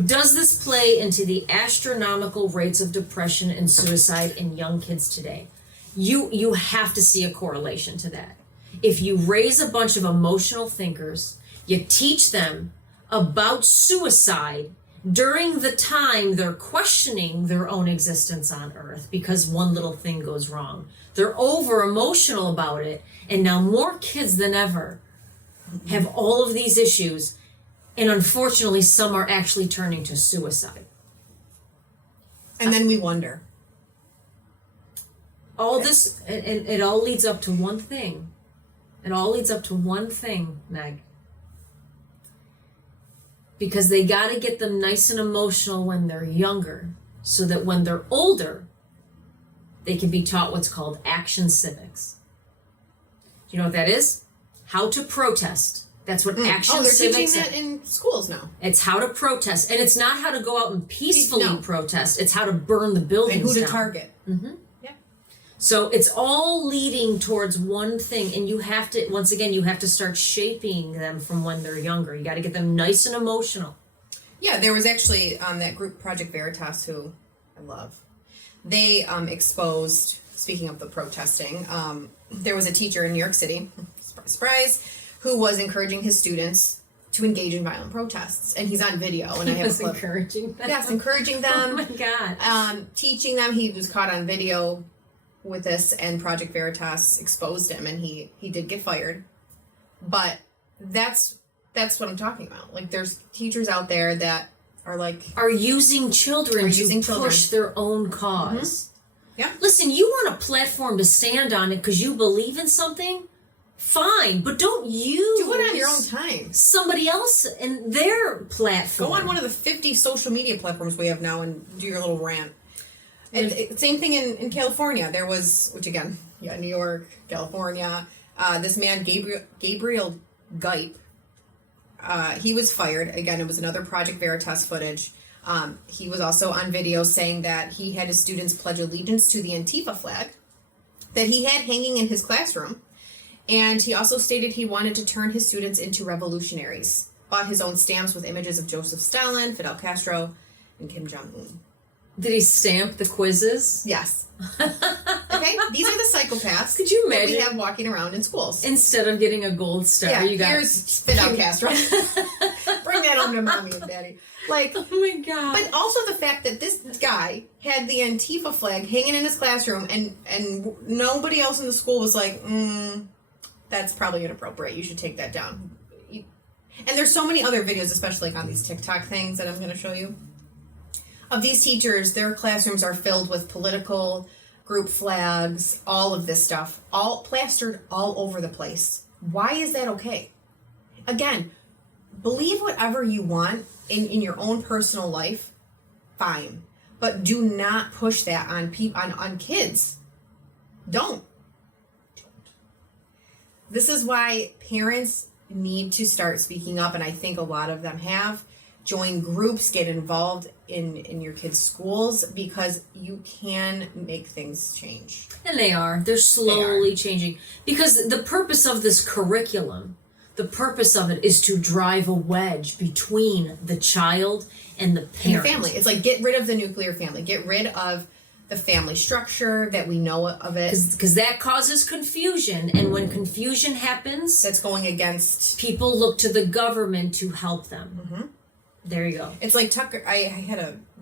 does this play into the astronomical rates of depression and suicide in young kids today? You have to see a correlation to that. If you raise a bunch of emotional thinkers, you teach them about suicide during the time they're questioning their own existence on Earth because one little thing goes wrong. They're over emotional about it, and now more kids than ever have all of these issues, and unfortunately some are actually turning to suicide. And then we wonder. All this, and it all leads up to one thing. It all leads up to one thing, Meg. Because they got to get them nice and emotional when they're younger, so that when they're older, they can be taught what's called action civics. Do you know what that is? How to protest That's what action they're civics. teaching that in schools now. It's how to protest, and it's not how to go out and peacefully No. protest. It's how to burn the buildings And who to down. target. Mm-hmm. Yeah. So it's all leading towards one thing, and you have to, once again, you have to start shaping them from when they're younger. You got to get them nice and emotional. Yeah, there was actually that group Project Veritas, who I love. They exposed, speaking of the protesting, there was a teacher in New York City, surprise, who was encouraging his students to engage in violent protests. And he's on video, and I have a clip. Encouraging them? Yes, encouraging them. Oh my God. Teaching them. He was caught on video with this, and Project Veritas exposed him, and he did get fired. But that's what I'm talking about. Like, there's teachers out there that are using children push their own cause. Mm-hmm. Yeah. Listen, you want a platform to stand on it because you believe in something? Fine, but don't use... Do it on your own time. Somebody else and their platform. Go on one of the 50 social media platforms we have now and do your little rant. And same thing in California. There was, which again, New York, California, this man, Gabriel Gipe, he was fired. Again, it was another Project Veritas footage. He was also on video saying that he had his students pledge allegiance to the Antifa flag that he had hanging in his classroom. And he also stated he wanted to turn his students into revolutionaries. Bought his own stamps with images of Joseph Stalin, Fidel Castro, and Kim Jong-un. Did he stamp the quizzes? Yes. Okay, these are the psychopaths. Could you imagine? That we have walking around in schools. Instead of getting a gold star, you got... here's Fidel Castro. Bring that home to mommy and daddy. Like, oh my God. But also the fact that this guy had the Antifa flag hanging in his classroom, and nobody else in the school was like, that's probably inappropriate. You should take that down. And there's so many other videos, especially like on these TikTok things that I'm going to show you, of these teachers. Their classrooms are filled with political group flags, all of this stuff, all plastered all over the place. Why is that okay? Again, believe whatever you want in your own personal life, fine. But do not push that on on kids. Don't. This is why parents need to start speaking up, and I think a lot of them have. Join groups, get involved in your kids' schools, because you can make things change. And they are. They're slowly changing. Because the purpose of this curriculum, the purpose of it is to drive a wedge between the child and the parent. And the family. It's like, get rid of the nuclear family. Get rid of the family structure that we know of it. Because that causes confusion. And when confusion happens... That's going against... People look to the government to help them. Mm-hmm. There you go. It's like Tucker... I'm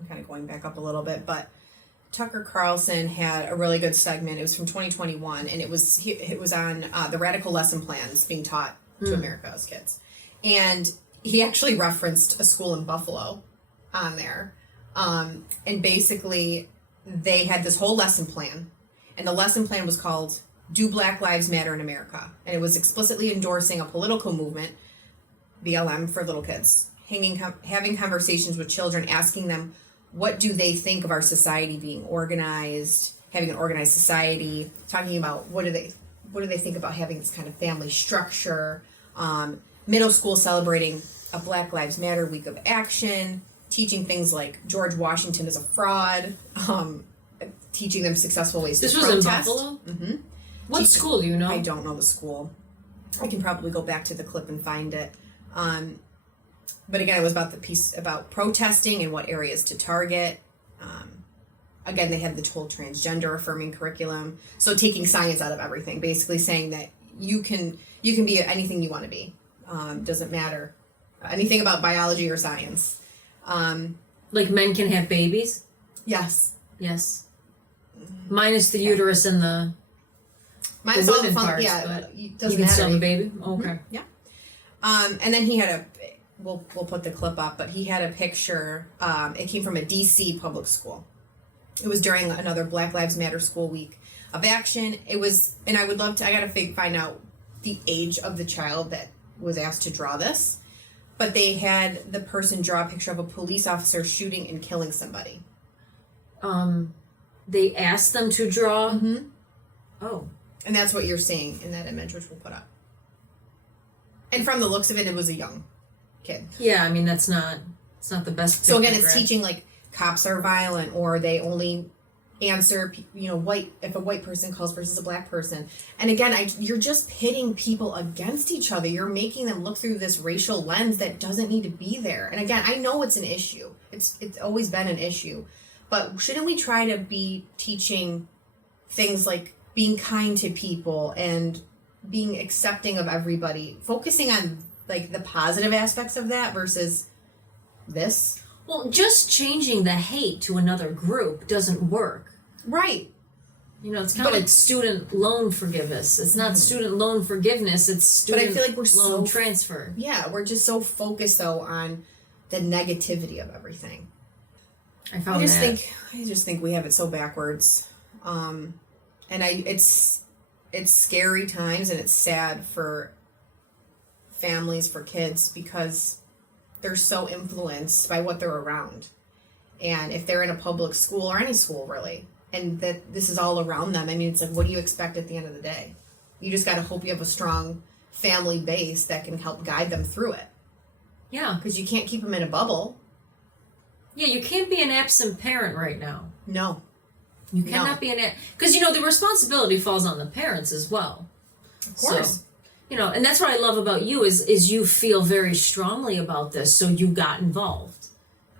kind of going back up a little bit, but Tucker Carlson had a really good segment. It was from 2021, and it was on the radical lesson plans being taught to America's kids. And he actually referenced a school in Buffalo on there. And basically, they had this whole lesson plan. And the lesson plan was called Do Black Lives Matter in America? And it was explicitly endorsing a political movement, BLM, for little kids. Having conversations with children, asking them, what do they think of our society being organized, having an organized society, talking about what do they think about having this kind of family structure, middle school celebrating a Black Lives Matter week of action, teaching things like George Washington is a fraud, teaching them successful ways to protest. This was in Buffalo? Mm-hmm. What school do you know? I don't know the school. I can probably go back to the clip and find it. But again, it was about the piece about protesting and what areas to target. Again, they had the whole transgender affirming curriculum. So taking science out of everything, basically saying that you can be anything you want to be. Doesn't matter anything about biology or science. Like men can have babies? Yes. Yes. Minus the uterus and the Minus all the women fun, parts, yeah, but it doesn't you can matter. still have a baby? Okay. Yeah. And then he had we'll put the clip up, but he had a picture. It came from a DC public school. It was during another Black Lives Matter school week of action. It was, and I would love to, I gotta find out the age of the child that was asked to draw this, but they had the person draw a picture of a police officer shooting and killing somebody. They asked them to draw? Mm-hmm. Oh. And that's what you're seeing in that image, which we'll put up. And from the looks of it, it was a young kid. Yeah, I mean, it's not the best. So again, it's teaching like cops are violent, or they only answer, white, if a white person calls versus a black person. And again, you're just pitting people against each other. You're making them look through this racial lens that doesn't need to be there. And again, I know it's an issue. It's always been an issue. But shouldn't we try to be teaching things like being kind to people and being accepting of everybody, focusing on like the positive aspects of that versus this? Well, just changing the hate to another group doesn't work. Right. It's kind of like student loan forgiveness. It's not student loan forgiveness, it's student but I feel like we're loan transfer. Yeah, we're just so focused, though, on the negativity of everything. I just think we have it so backwards. And it's scary times, and it's sad for families, for kids, because they're so influenced by what they're around. And if they're in a public school, or any school really, and that this is all around them, I mean, it's like, what do you expect at the end of the day? You just got to hope you have a strong family base that can help guide them through it. Yeah. Because you can't keep them in a bubble. Yeah, you can't be an absent parent right now. No. You cannot be because, the responsibility falls on the parents as well. Of course. So, and that's what I love about you is you feel very strongly about this, so you got involved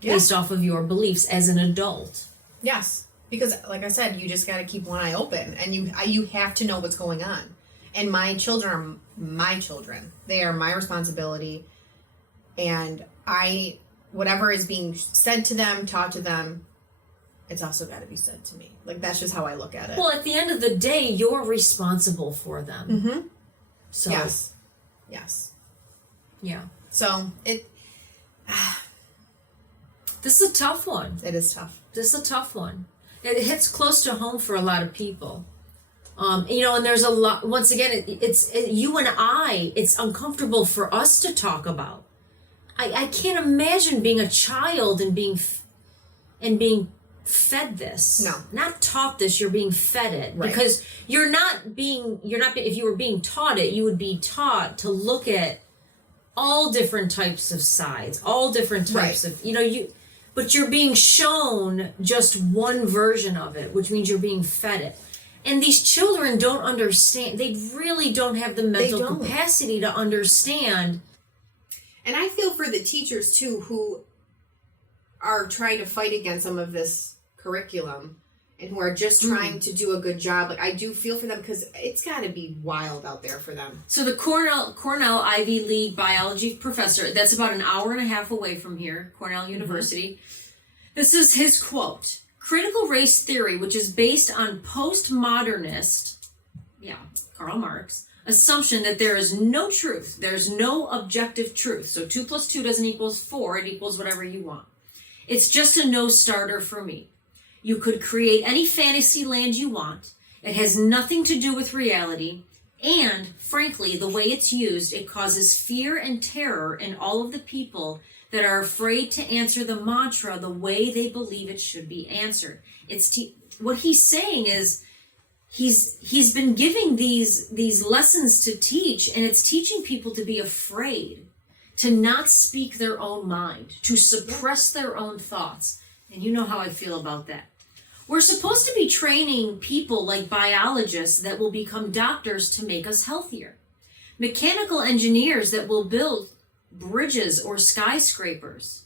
based off of your beliefs as an adult. Yes, because like I said, you just got to keep one eye open, and you have to know what's going on. And my children are my children; they are my responsibility, and whatever is being said to them, taught to them, it's also got to be said to me. Like, that's just how I look at it. Well, at the end of the day, you're responsible for them. Mm-hmm. So, yes. Yeah. So this is a tough one. It is tough. This is a tough one. It hits close to home for a lot of people. And there's a lot. Once again, it's you and I. It's uncomfortable for us to talk about. I can't imagine being a child and being fed this. No. Not taught this, you're being fed it. Right. Because if you were being taught it, you would be taught to look at all different types of sides, all different types of, but you're being shown just one version of it, which means you're being fed it. And these children don't understand, they really don't have the mental capacity to understand. And I feel for the teachers too, who are trying to fight against some of this curriculum and who are just trying to do a good job. Like, I do feel for them, because it's got to be wild out there for them. So the Cornell Ivy League biology professor, that's about an hour and a half away from here, Cornell University. This is his quote: "Critical race theory, which is based on postmodernist, Karl Marx, assumption that there is no truth, there's no objective truth. So 2 + 2 doesn't equal 4, it equals whatever you want. It's just a no-starter for me. You could create any fantasy land you want. It has nothing to do with reality. And, frankly, the way it's used, it causes fear and terror in all of the people that are afraid to answer the mantra the way they believe it should be answered." What he's saying is he's been giving these lessons to teach, and it's teaching people to be afraid, to not speak their own mind, to suppress their own thoughts. And you know how I feel about that. We're supposed to be training people like biologists that will become doctors to make us healthier, mechanical engineers that will build bridges or skyscrapers.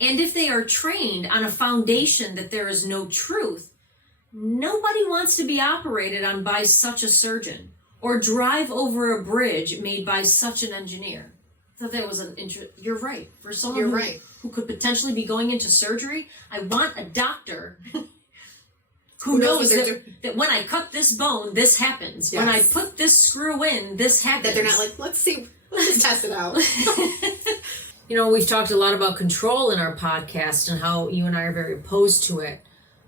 And if they are trained on a foundation that there is no truth, nobody wants to be operated on by such a surgeon or drive over a bridge made by such an engineer. I thought that was you're right. For someone who could potentially be going into surgery, I want a doctor who knows that when I cut this bone, this happens. Yes. When I put this screw in, this happens. That they're not like, let's just test it out. We've talked a lot about control in our podcast and how you and I are very opposed to it.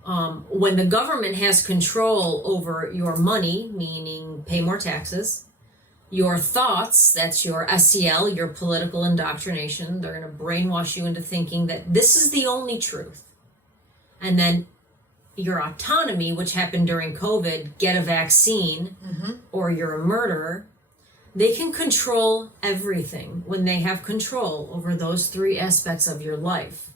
When the government has control over your money, meaning pay more taxes, your thoughts, that's your SEL, your political indoctrination, they're going to brainwash you into thinking that this is the only truth. And then your autonomy, which happened during COVID, get a vaccine, or you're a murderer. They can control everything when they have control over those three aspects of your life.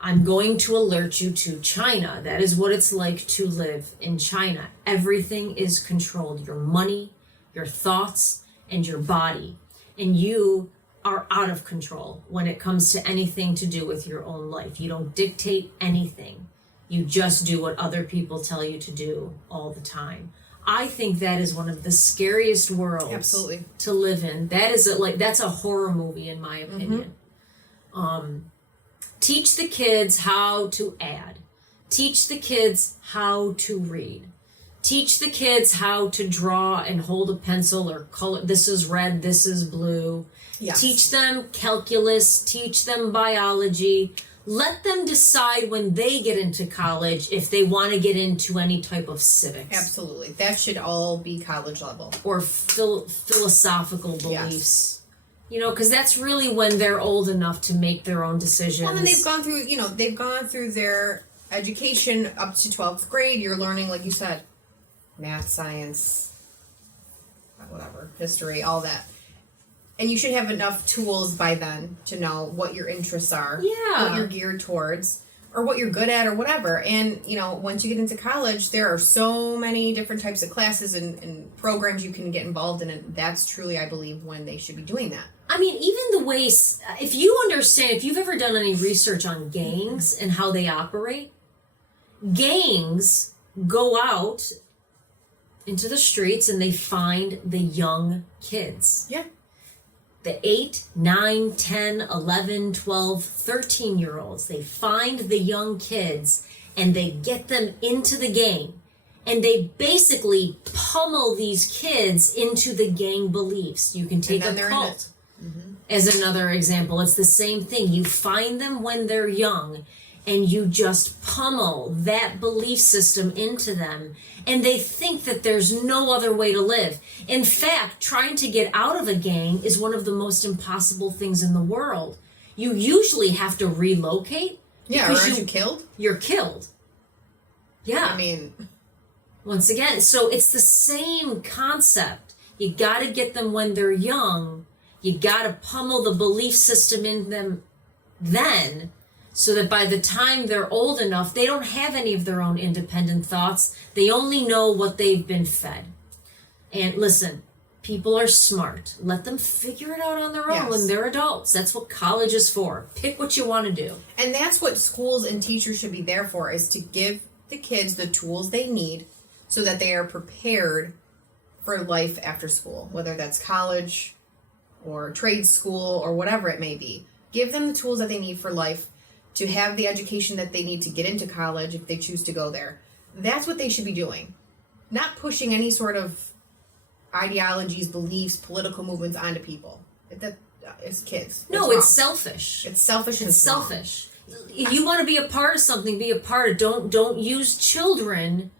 I'm going to alert you to China. That is what it's like to live in China. Everything is controlled. Your money, your thoughts, and your body. And you are out of control when it comes to anything to do with your own life. You don't dictate anything. You just do what other people tell you to do all the time. I think that is one of the scariest worlds Absolutely. to live in. That's a horror movie in my opinion. Teach the kids how to add. Teach the kids how to read. Teach the kids how to draw and hold a pencil or color. This is red, this is blue. Yes. Teach them calculus, teach them biology. Let them decide when they get into college if they want to get into any type of civics. Absolutely. That should all be college level. Or philosophical beliefs. Yes. You know, because that's really when they're old enough to make their own decisions. Well, and they've gone through their education up to 12th grade. You're learning, like you said, math, science, whatever, history, all that. And you should have enough tools by then to know what your interests are, what you're geared towards, or what you're good at, or whatever. And, you know, once you get into college, there are so many different types of classes and programs you can get involved in. And that's truly, I believe, when they should be doing that. I mean, even the ways, if you've ever done any research on gangs and how they operate, gangs go out into the streets and they find the young kids. Yeah. The 8, 9, 10, 11, 12, 13-year-olds. They find the young kids and they get them into the gang. And they basically pummel these kids into the gang beliefs. You can take a cult as another example. It's the same thing. You find them when they're young and you just pummel that belief system into them, and they think that there's no other way to live. In fact, trying to get out of a gang is one of the most impossible things in the world. You usually have to relocate. Yeah, or aren't you killed? You're killed. Yeah. I mean, once again, so it's the same concept. You got to get them when they're young. You got to pummel the belief system in them then, so that by the time they're old enough, they don't have any of their own independent thoughts. They only know what they've been fed. And listen, people are smart. Let them figure it out on their own when they're adults. That's what college is for. Pick what you want to do. And that's what schools and teachers should be there for, is to give the kids the tools they need so that they are prepared for life after school, whether that's college or trade school or whatever it may be. Give them the tools that they need for life, to have the education that they need to get into college if they choose to go there. That's what they should be doing. Not pushing any sort of ideologies, beliefs, political movements onto people. That is kids. No, it's selfish. It's selfish and it's selfish. If you want to be a part of something, be a part of. Don't use children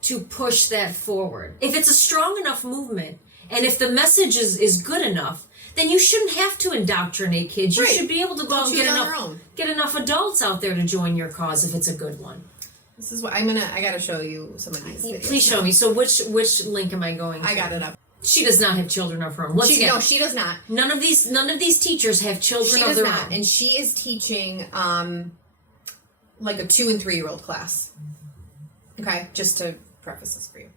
to push that forward. If it's a strong enough movement, and if the message is good enough, then you shouldn't have to indoctrinate kids. You should be able to go out and get enough adults out there to join your cause if it's a good one. This is what I gotta show you some of these videos. Please show me. So which link am I going to? I got it up. She does not have children of her own. No, she does not. None of these teachers have children of their own. She does not. And she is teaching like a 2 and 3-year-old class. Okay, just to preface this for you.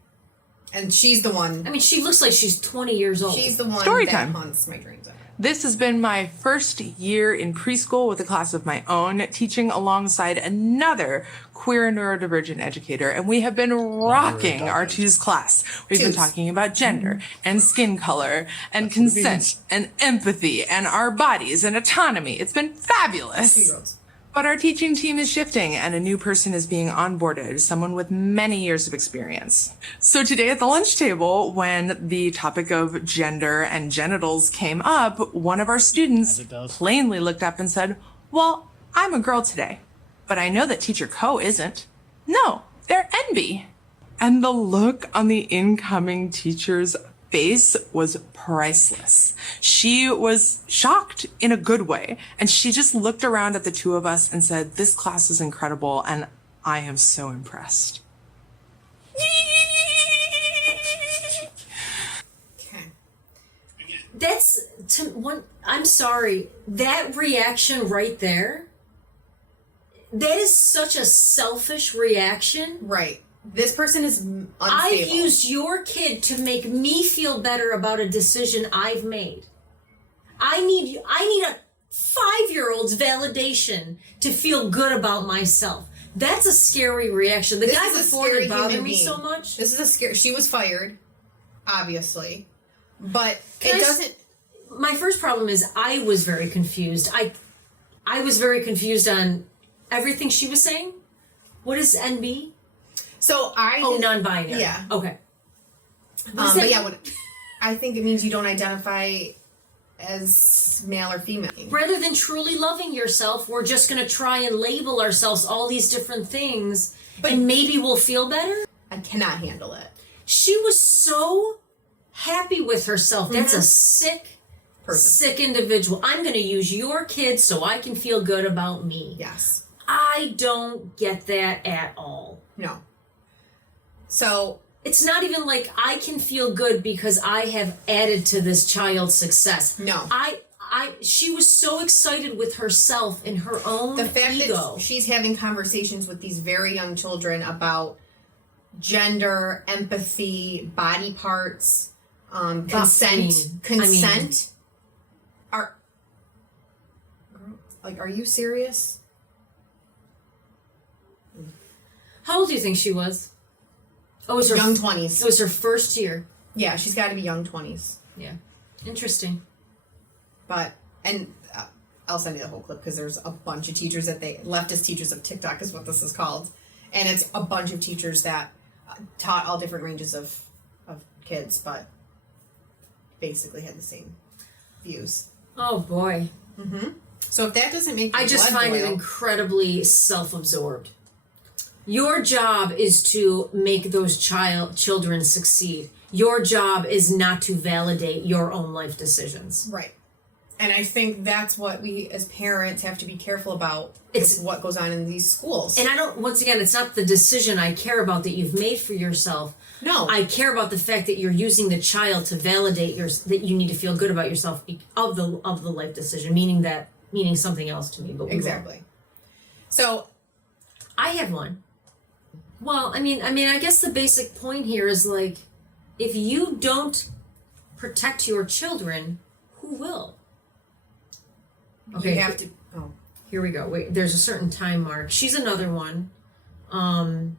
And she's the one. I mean, she looks like she's 20 years old. She's the one Story that time. haunts my dreams. This has been my first year in preschool with a class of my own, teaching alongside another queer neurodivergent educator, and we have been rocking our twos class. We've been talking about gender and skin color and consent and empathy and our bodies and autonomy. It's been fabulous. 2-year-olds. But our teaching team is shifting and a new person is being onboarded, someone with many years of experience. So today at the lunch table, when the topic of gender and genitals came up, one of our students plainly looked up and said, "Well, I'm a girl today, but I know that teacher Co isn't. No, they're NB." And the look on the incoming teacher's face was priceless. She was shocked in a good way. And she just looked around at the two of us and said, "This class is incredible, and I am so impressed." Okay. That's I'm sorry. That reaction right there, that is such a selfish reaction. Right. This person is unstable. I've used your kid to make me feel better about a decision I've made. I need a 5-year-old's validation to feel good about myself. That's a scary reaction. The guy before that bothered me so much. This is a scary. She was fired, obviously, but it doesn't. My first problem is I was very confused. I was very confused on everything she was saying. What is NB? So non-binary. Yeah. Okay. But yeah, I think it means you don't identify as male or female. Rather than truly loving yourself, we're just going to try and label ourselves all these different things, and maybe we'll feel better. I cannot handle it. She was so happy with herself. That's a sick individual. I'm going to use your kids so I can feel good about me. Yes. I don't get that at all. No. So it's not even like I can feel good because I have added to this child's success. No. She was so excited with herself and her own the fact ego. that she's having conversations with these very young children about gender, empathy, body parts, consent. Are you serious? How old do you think she was? Oh, it was her young 20s. It was her first year. Yeah, she's got to be young 20s. Yeah, interesting. But I'll send you the whole clip because there's a bunch of teachers leftist teachers of TikTok is what this is called, and it's a bunch of teachers that taught all different ranges of kids, but basically had the same views. Oh boy. Mm-hmm. So if that doesn't make I just find it incredibly self-absorbed. Your job is to make those children succeed. Your job is not to validate your own life decisions. Right. And I think that's what we as parents have to be careful about. It's what goes on in these schools. And once again, it's not the decision I care about that you've made for yourself. No. I care about the fact that you're using the child to validate that you need to feel good about yourself of the life decision, meaning something else to me. But exactly. So I have one. Well, I mean, I guess the basic point here is like, if you don't protect your children, who will? Okay, you have to. Oh, here we go. Wait, there's a certain time mark. She's another one. God,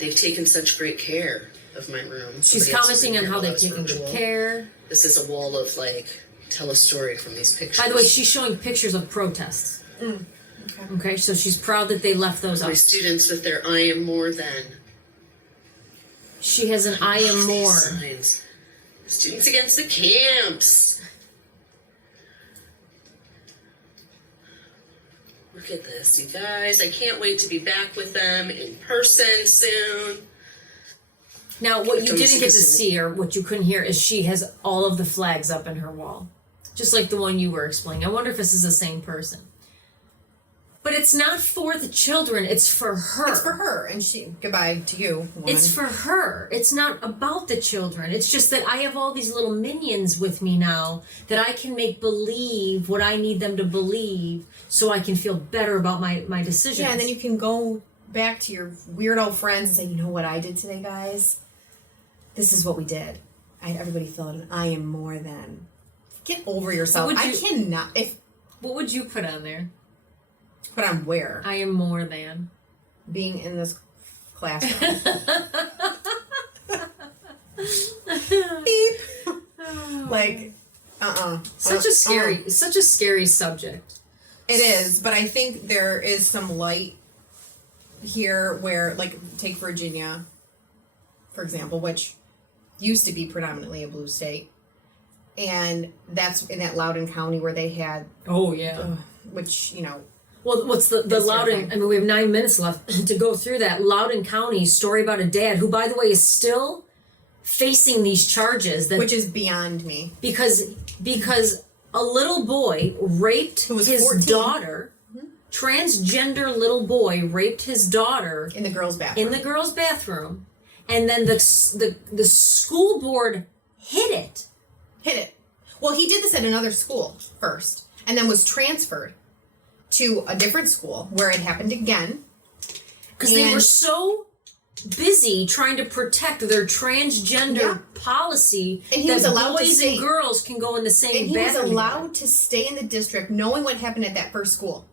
they've taken such great care of my room. She's commenting on how they've taken good care. This is a wall of tell a story from these pictures. By the way, she's showing pictures of protests. Okay, so she's proud that they left those up. My students with their I am more than. She has an I am more. Signs. Students against the camps. Look at this, you guys. I can't wait to be back with them in person soon. Now, what you didn't get to see or what you couldn't hear is she has all of the flags up in her wall. Just like the one you were explaining. I wonder if this is the same person. But it's not for the children, it's for her. It's for her, and goodbye to you. Woman. It's for her. It's not about the children. It's just that I have all these little minions with me now that I can make believe what I need them to believe so I can feel better about my decisions. Yeah, and then you can go back to your weirdo friends and say, you know what I did today, guys? This is what we did. I had everybody fill out an I am more than. Get over yourself. I cannot. What would you put on there? Put on where? I am more than. Being in this classroom. Beep. Such a scary subject. It is, but I think there is some light here where, take Virginia, for example, which used to be predominantly a blue state. And that's in that Loudoun County where they had... Oh, yeah. Which, Well, what's the Loudoun... I mean, we have 9 minutes left to go through that. Loudoun County story about a dad who, by the way, is still facing these charges. Which is beyond me. Because a little boy raped his 14. Daughter. Mm-hmm. Transgender little boy raped his daughter. In the girls' bathroom. And then the school board hid it. Well, he did this at another school first, and then was transferred to a different school where it happened again. Because they were so busy trying to protect their transgender policy, and he that was allowed to boys stay. and girls can go in the same And he was bathroom allowed to stay in the district knowing what happened at that first school.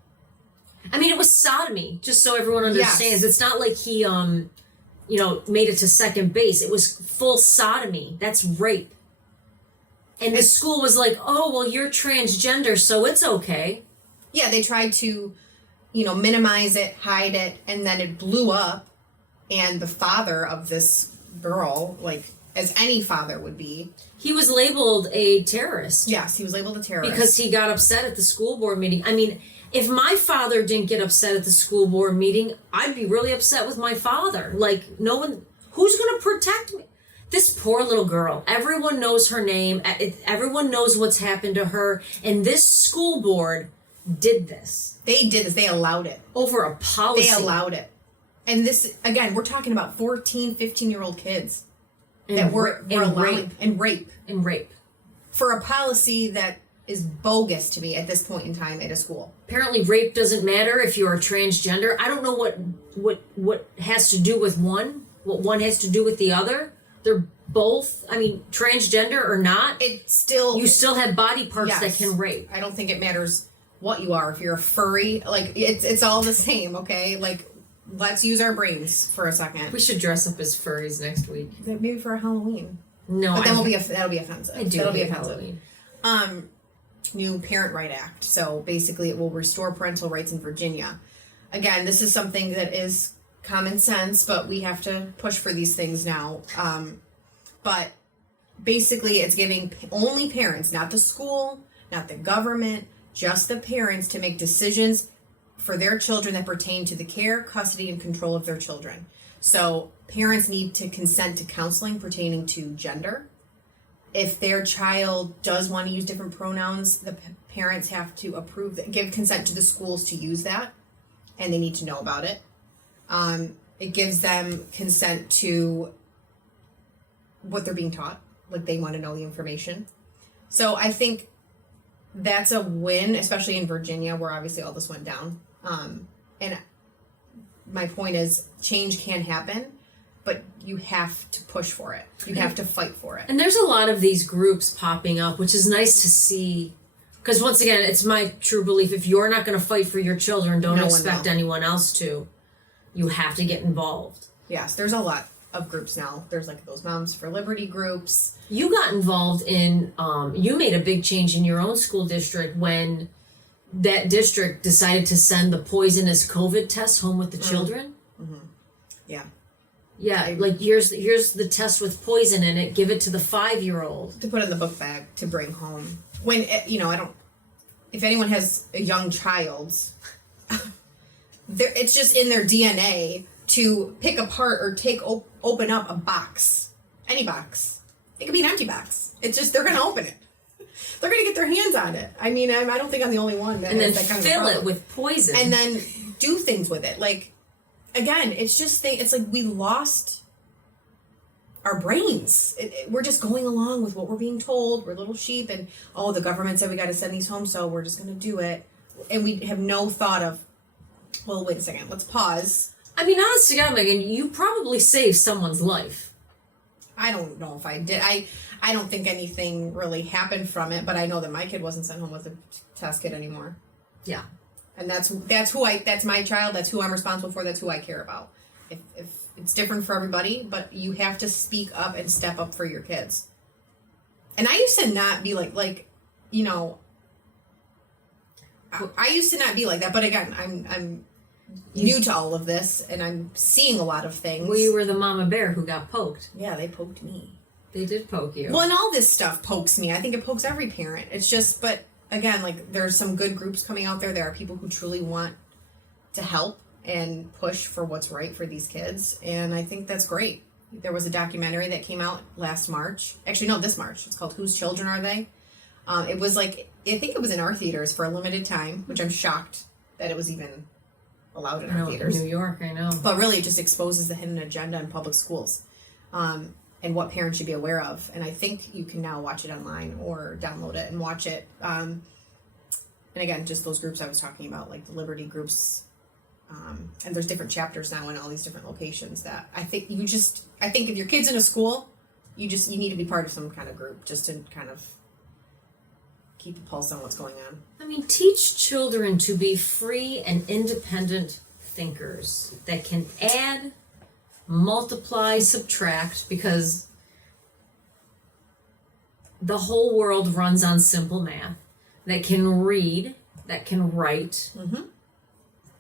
I mean, it was sodomy, just so everyone understands. Yes. It's not like he, made it to second base. It was full sodomy. That's rape. And the school was like, oh, well, you're transgender, so it's okay. Yeah, they tried to, minimize it, hide it, and then it blew up. And the father of this girl, as any father would be. He was labeled a terrorist. Yes, he was labeled a terrorist. Because he got upset at the school board meeting. I mean, if my father didn't get upset at the school board meeting, I'd be really upset with my father. No one, who's going to protect me? This poor little girl, everyone knows her name, everyone knows what's happened to her, and this school board did this. They did this, they allowed it. Over a policy. They allowed it. And this, again, we're talking about 14, 15-year-old kids that were allowing, and rape. And rape. For a policy that is bogus to me at this point in time at a school. Apparently rape doesn't matter if you're a transgender. I don't know what has to do with one, what one has to do with the other. They're both, transgender or not, you still have body parts that can rape. I don't think it matters what you are. If you're a furry, it's all the same, okay? Let's use our brains for a second. We should dress up as furries next week. Maybe for Halloween. No, but that'll be offensive. I do. That'll be offensive. Halloween. New Parent Right Act. So basically, it will restore parental rights in Virginia. Again, this is something that is common sense, but we have to push for these things now. But basically, it's giving only parents, not the school, not the government, just the parents, to make decisions for their children that pertain to the care, custody, and control of their children. So parents need to consent to counseling pertaining to gender. If their child does want to use different pronouns, the parents have to give consent to the schools to use that, and they need to know about it. It gives them consent to what they're being taught, they want to know the information. So I think that's a win, especially in Virginia, where obviously all this went down. And my point is, change can happen, but you have to push for it. You have to fight for it. And there's a lot of these groups popping up, which is nice to see. Because once again, it's my true belief, if you're not going to fight for your children, don't expect anyone else to. You have to get involved. Yes, there's a lot of groups now. There's those Moms for Liberty groups. You got involved in, you made a big change in your own school district when that district decided to send the poisonous COVID test home with the children. Mm-hmm. Yeah. Yeah, here's the test with poison in it. Give it to the 5-year-old to put in the book bag to bring home. When I don't. If anyone has a young child, it's just in their DNA to pick apart or open up a box, any box. It could be an empty box. It's just they're gonna open it. They're gonna get their hands on it. I don't think I'm the only one that. And then that kind fill of it with poison. and then do things with it. Again, it's just it's we lost our brains. We're just going along with what we're being told. We're little sheep, and the government said we got to send these home, so we're just going to do it. And we have no thought of, well, wait a second, let's pause. Honest to God, Megan, you probably saved someone's life. I don't know if I did. I don't think anything really happened from it, but I know that my kid wasn't sent home with a test kit anymore. Yeah. And that's my child. That's who I'm responsible for. That's who I care about. If it's different for everybody, but you have to speak up and step up for your kids. And I used to not be I used to not be like that. But again, I'm new to all of this, and I'm seeing a lot of things. Well, you were the mama bear who got poked. Yeah, they poked me. They did poke you. Well, and all this stuff pokes me. I think it pokes every parent. It's just, but again, there's some good groups coming out there. There are people who truly want to help and push for what's right for these kids. And I think that's great. There was a documentary that came out last March. Actually, no, this March. It's called Whose Children Are They? It was I think it was in our theaters for a limited time, which I'm shocked that it was even allowed in our theaters. In New York, I know. But really, it just exposes the hidden agenda in public schools. And and what parents should be aware of. And I think you can now watch it online or download it and watch it. And again, just those groups I was talking about, like the Liberty groups. And there's different chapters now in all these different locations that I think if your kid's in a school, you need to be part of some kind of group just to kind of keep a pulse on what's going on. I mean, teach children to be free and independent thinkers that can add, multiply, subtract, because the whole world runs on simple math, that can read, that can write. Mm-hmm.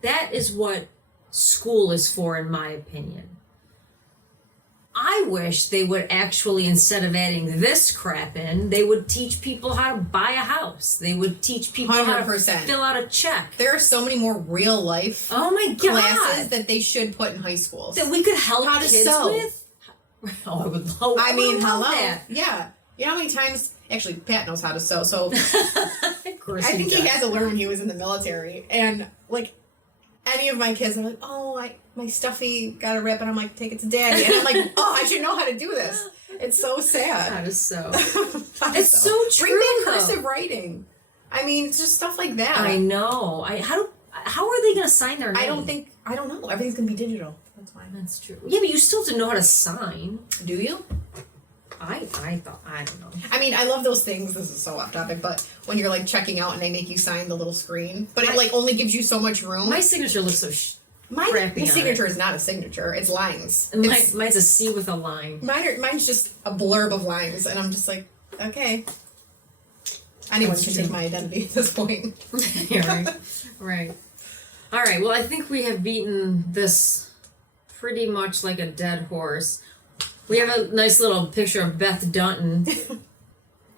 That is what school is for, in my opinion. I wish they would actually, instead of adding this crap in, they would teach people how to buy a house. They would teach people 100%. how to fill out a check. There are so many more real life classes that they should put in high schools. That we could help how to kids sew. with. Oh, I would love I mean, hello. that. Yeah. You know how many times, actually, Pat knows how to sew, so Of course I think does. he had to learn when he was in the military. And, like, any of my kids are like, oh, my stuffy got a rip, and I'm like, take it to daddy. And I'm like, oh, I should know how to do this. It's so sad. How to sew. How to It's sew. so true, Bring back though. cursive writing. I mean, it's just stuff like that. I know. How are they going to sign their name? I don't know. Everything's going to be digital. That's fine. That's true. Yeah, but you still have to know how to sign. Do you? I don't know. I mean, I love those things. This is so off topic, but when you're like checking out and they make you sign the little screen, but it like only gives you so much room. My signature looks so My crappy on signature it. is not a signature. It's lines. And mine's a C with a line. Mine's just a blurb of lines, and I'm just like, okay. Anyone can take my identity at this point. Yeah, right. All right. Well, I think we have beaten this pretty much like a dead horse. We have a nice little picture of Beth Dunton,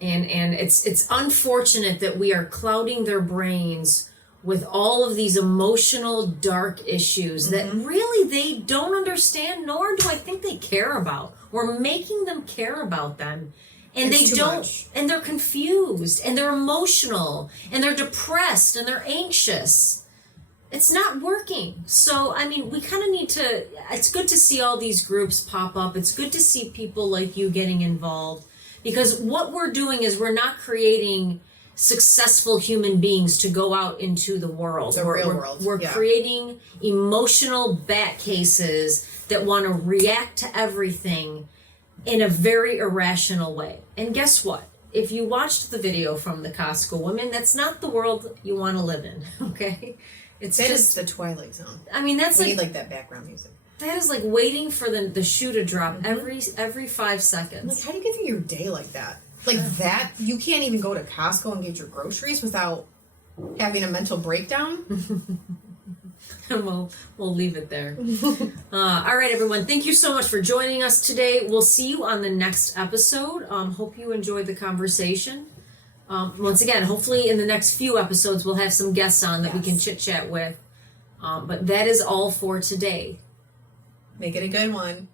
and it's unfortunate that we are clouding their brains with all of these emotional, dark issues that really they don't understand, nor do I think they care about. We're making them care about them. And It's they too don't, much. and they're confused, and they're emotional, and they're depressed, and they're anxious. It's not working. So, I mean, we kind of need to, it's good to see all these groups pop up. It's good to see people like you getting involved, because what we're doing is we're not creating successful human beings to go out into the world. The real world. We're creating emotional bat cases that want to react to everything in a very irrational way. And guess what? If you watched the video from the Costco women, that's not the world you want to live in, okay? It's That just is the Twilight Zone. I mean, that's We like need like that background music. that is like waiting for the shoe to drop every 5 seconds. Like, how do you get through your day like that? Like that, you can't even go to Costco and get your groceries without having a mental breakdown. We'll leave it there. All right, everyone. Thank you so much for joining us today. We'll see you on the next episode. Hope you enjoyed the conversation. Once again, hopefully in the next few episodes, we'll have some guests on that we can chit chat with. But that is all for today. Make it a good one.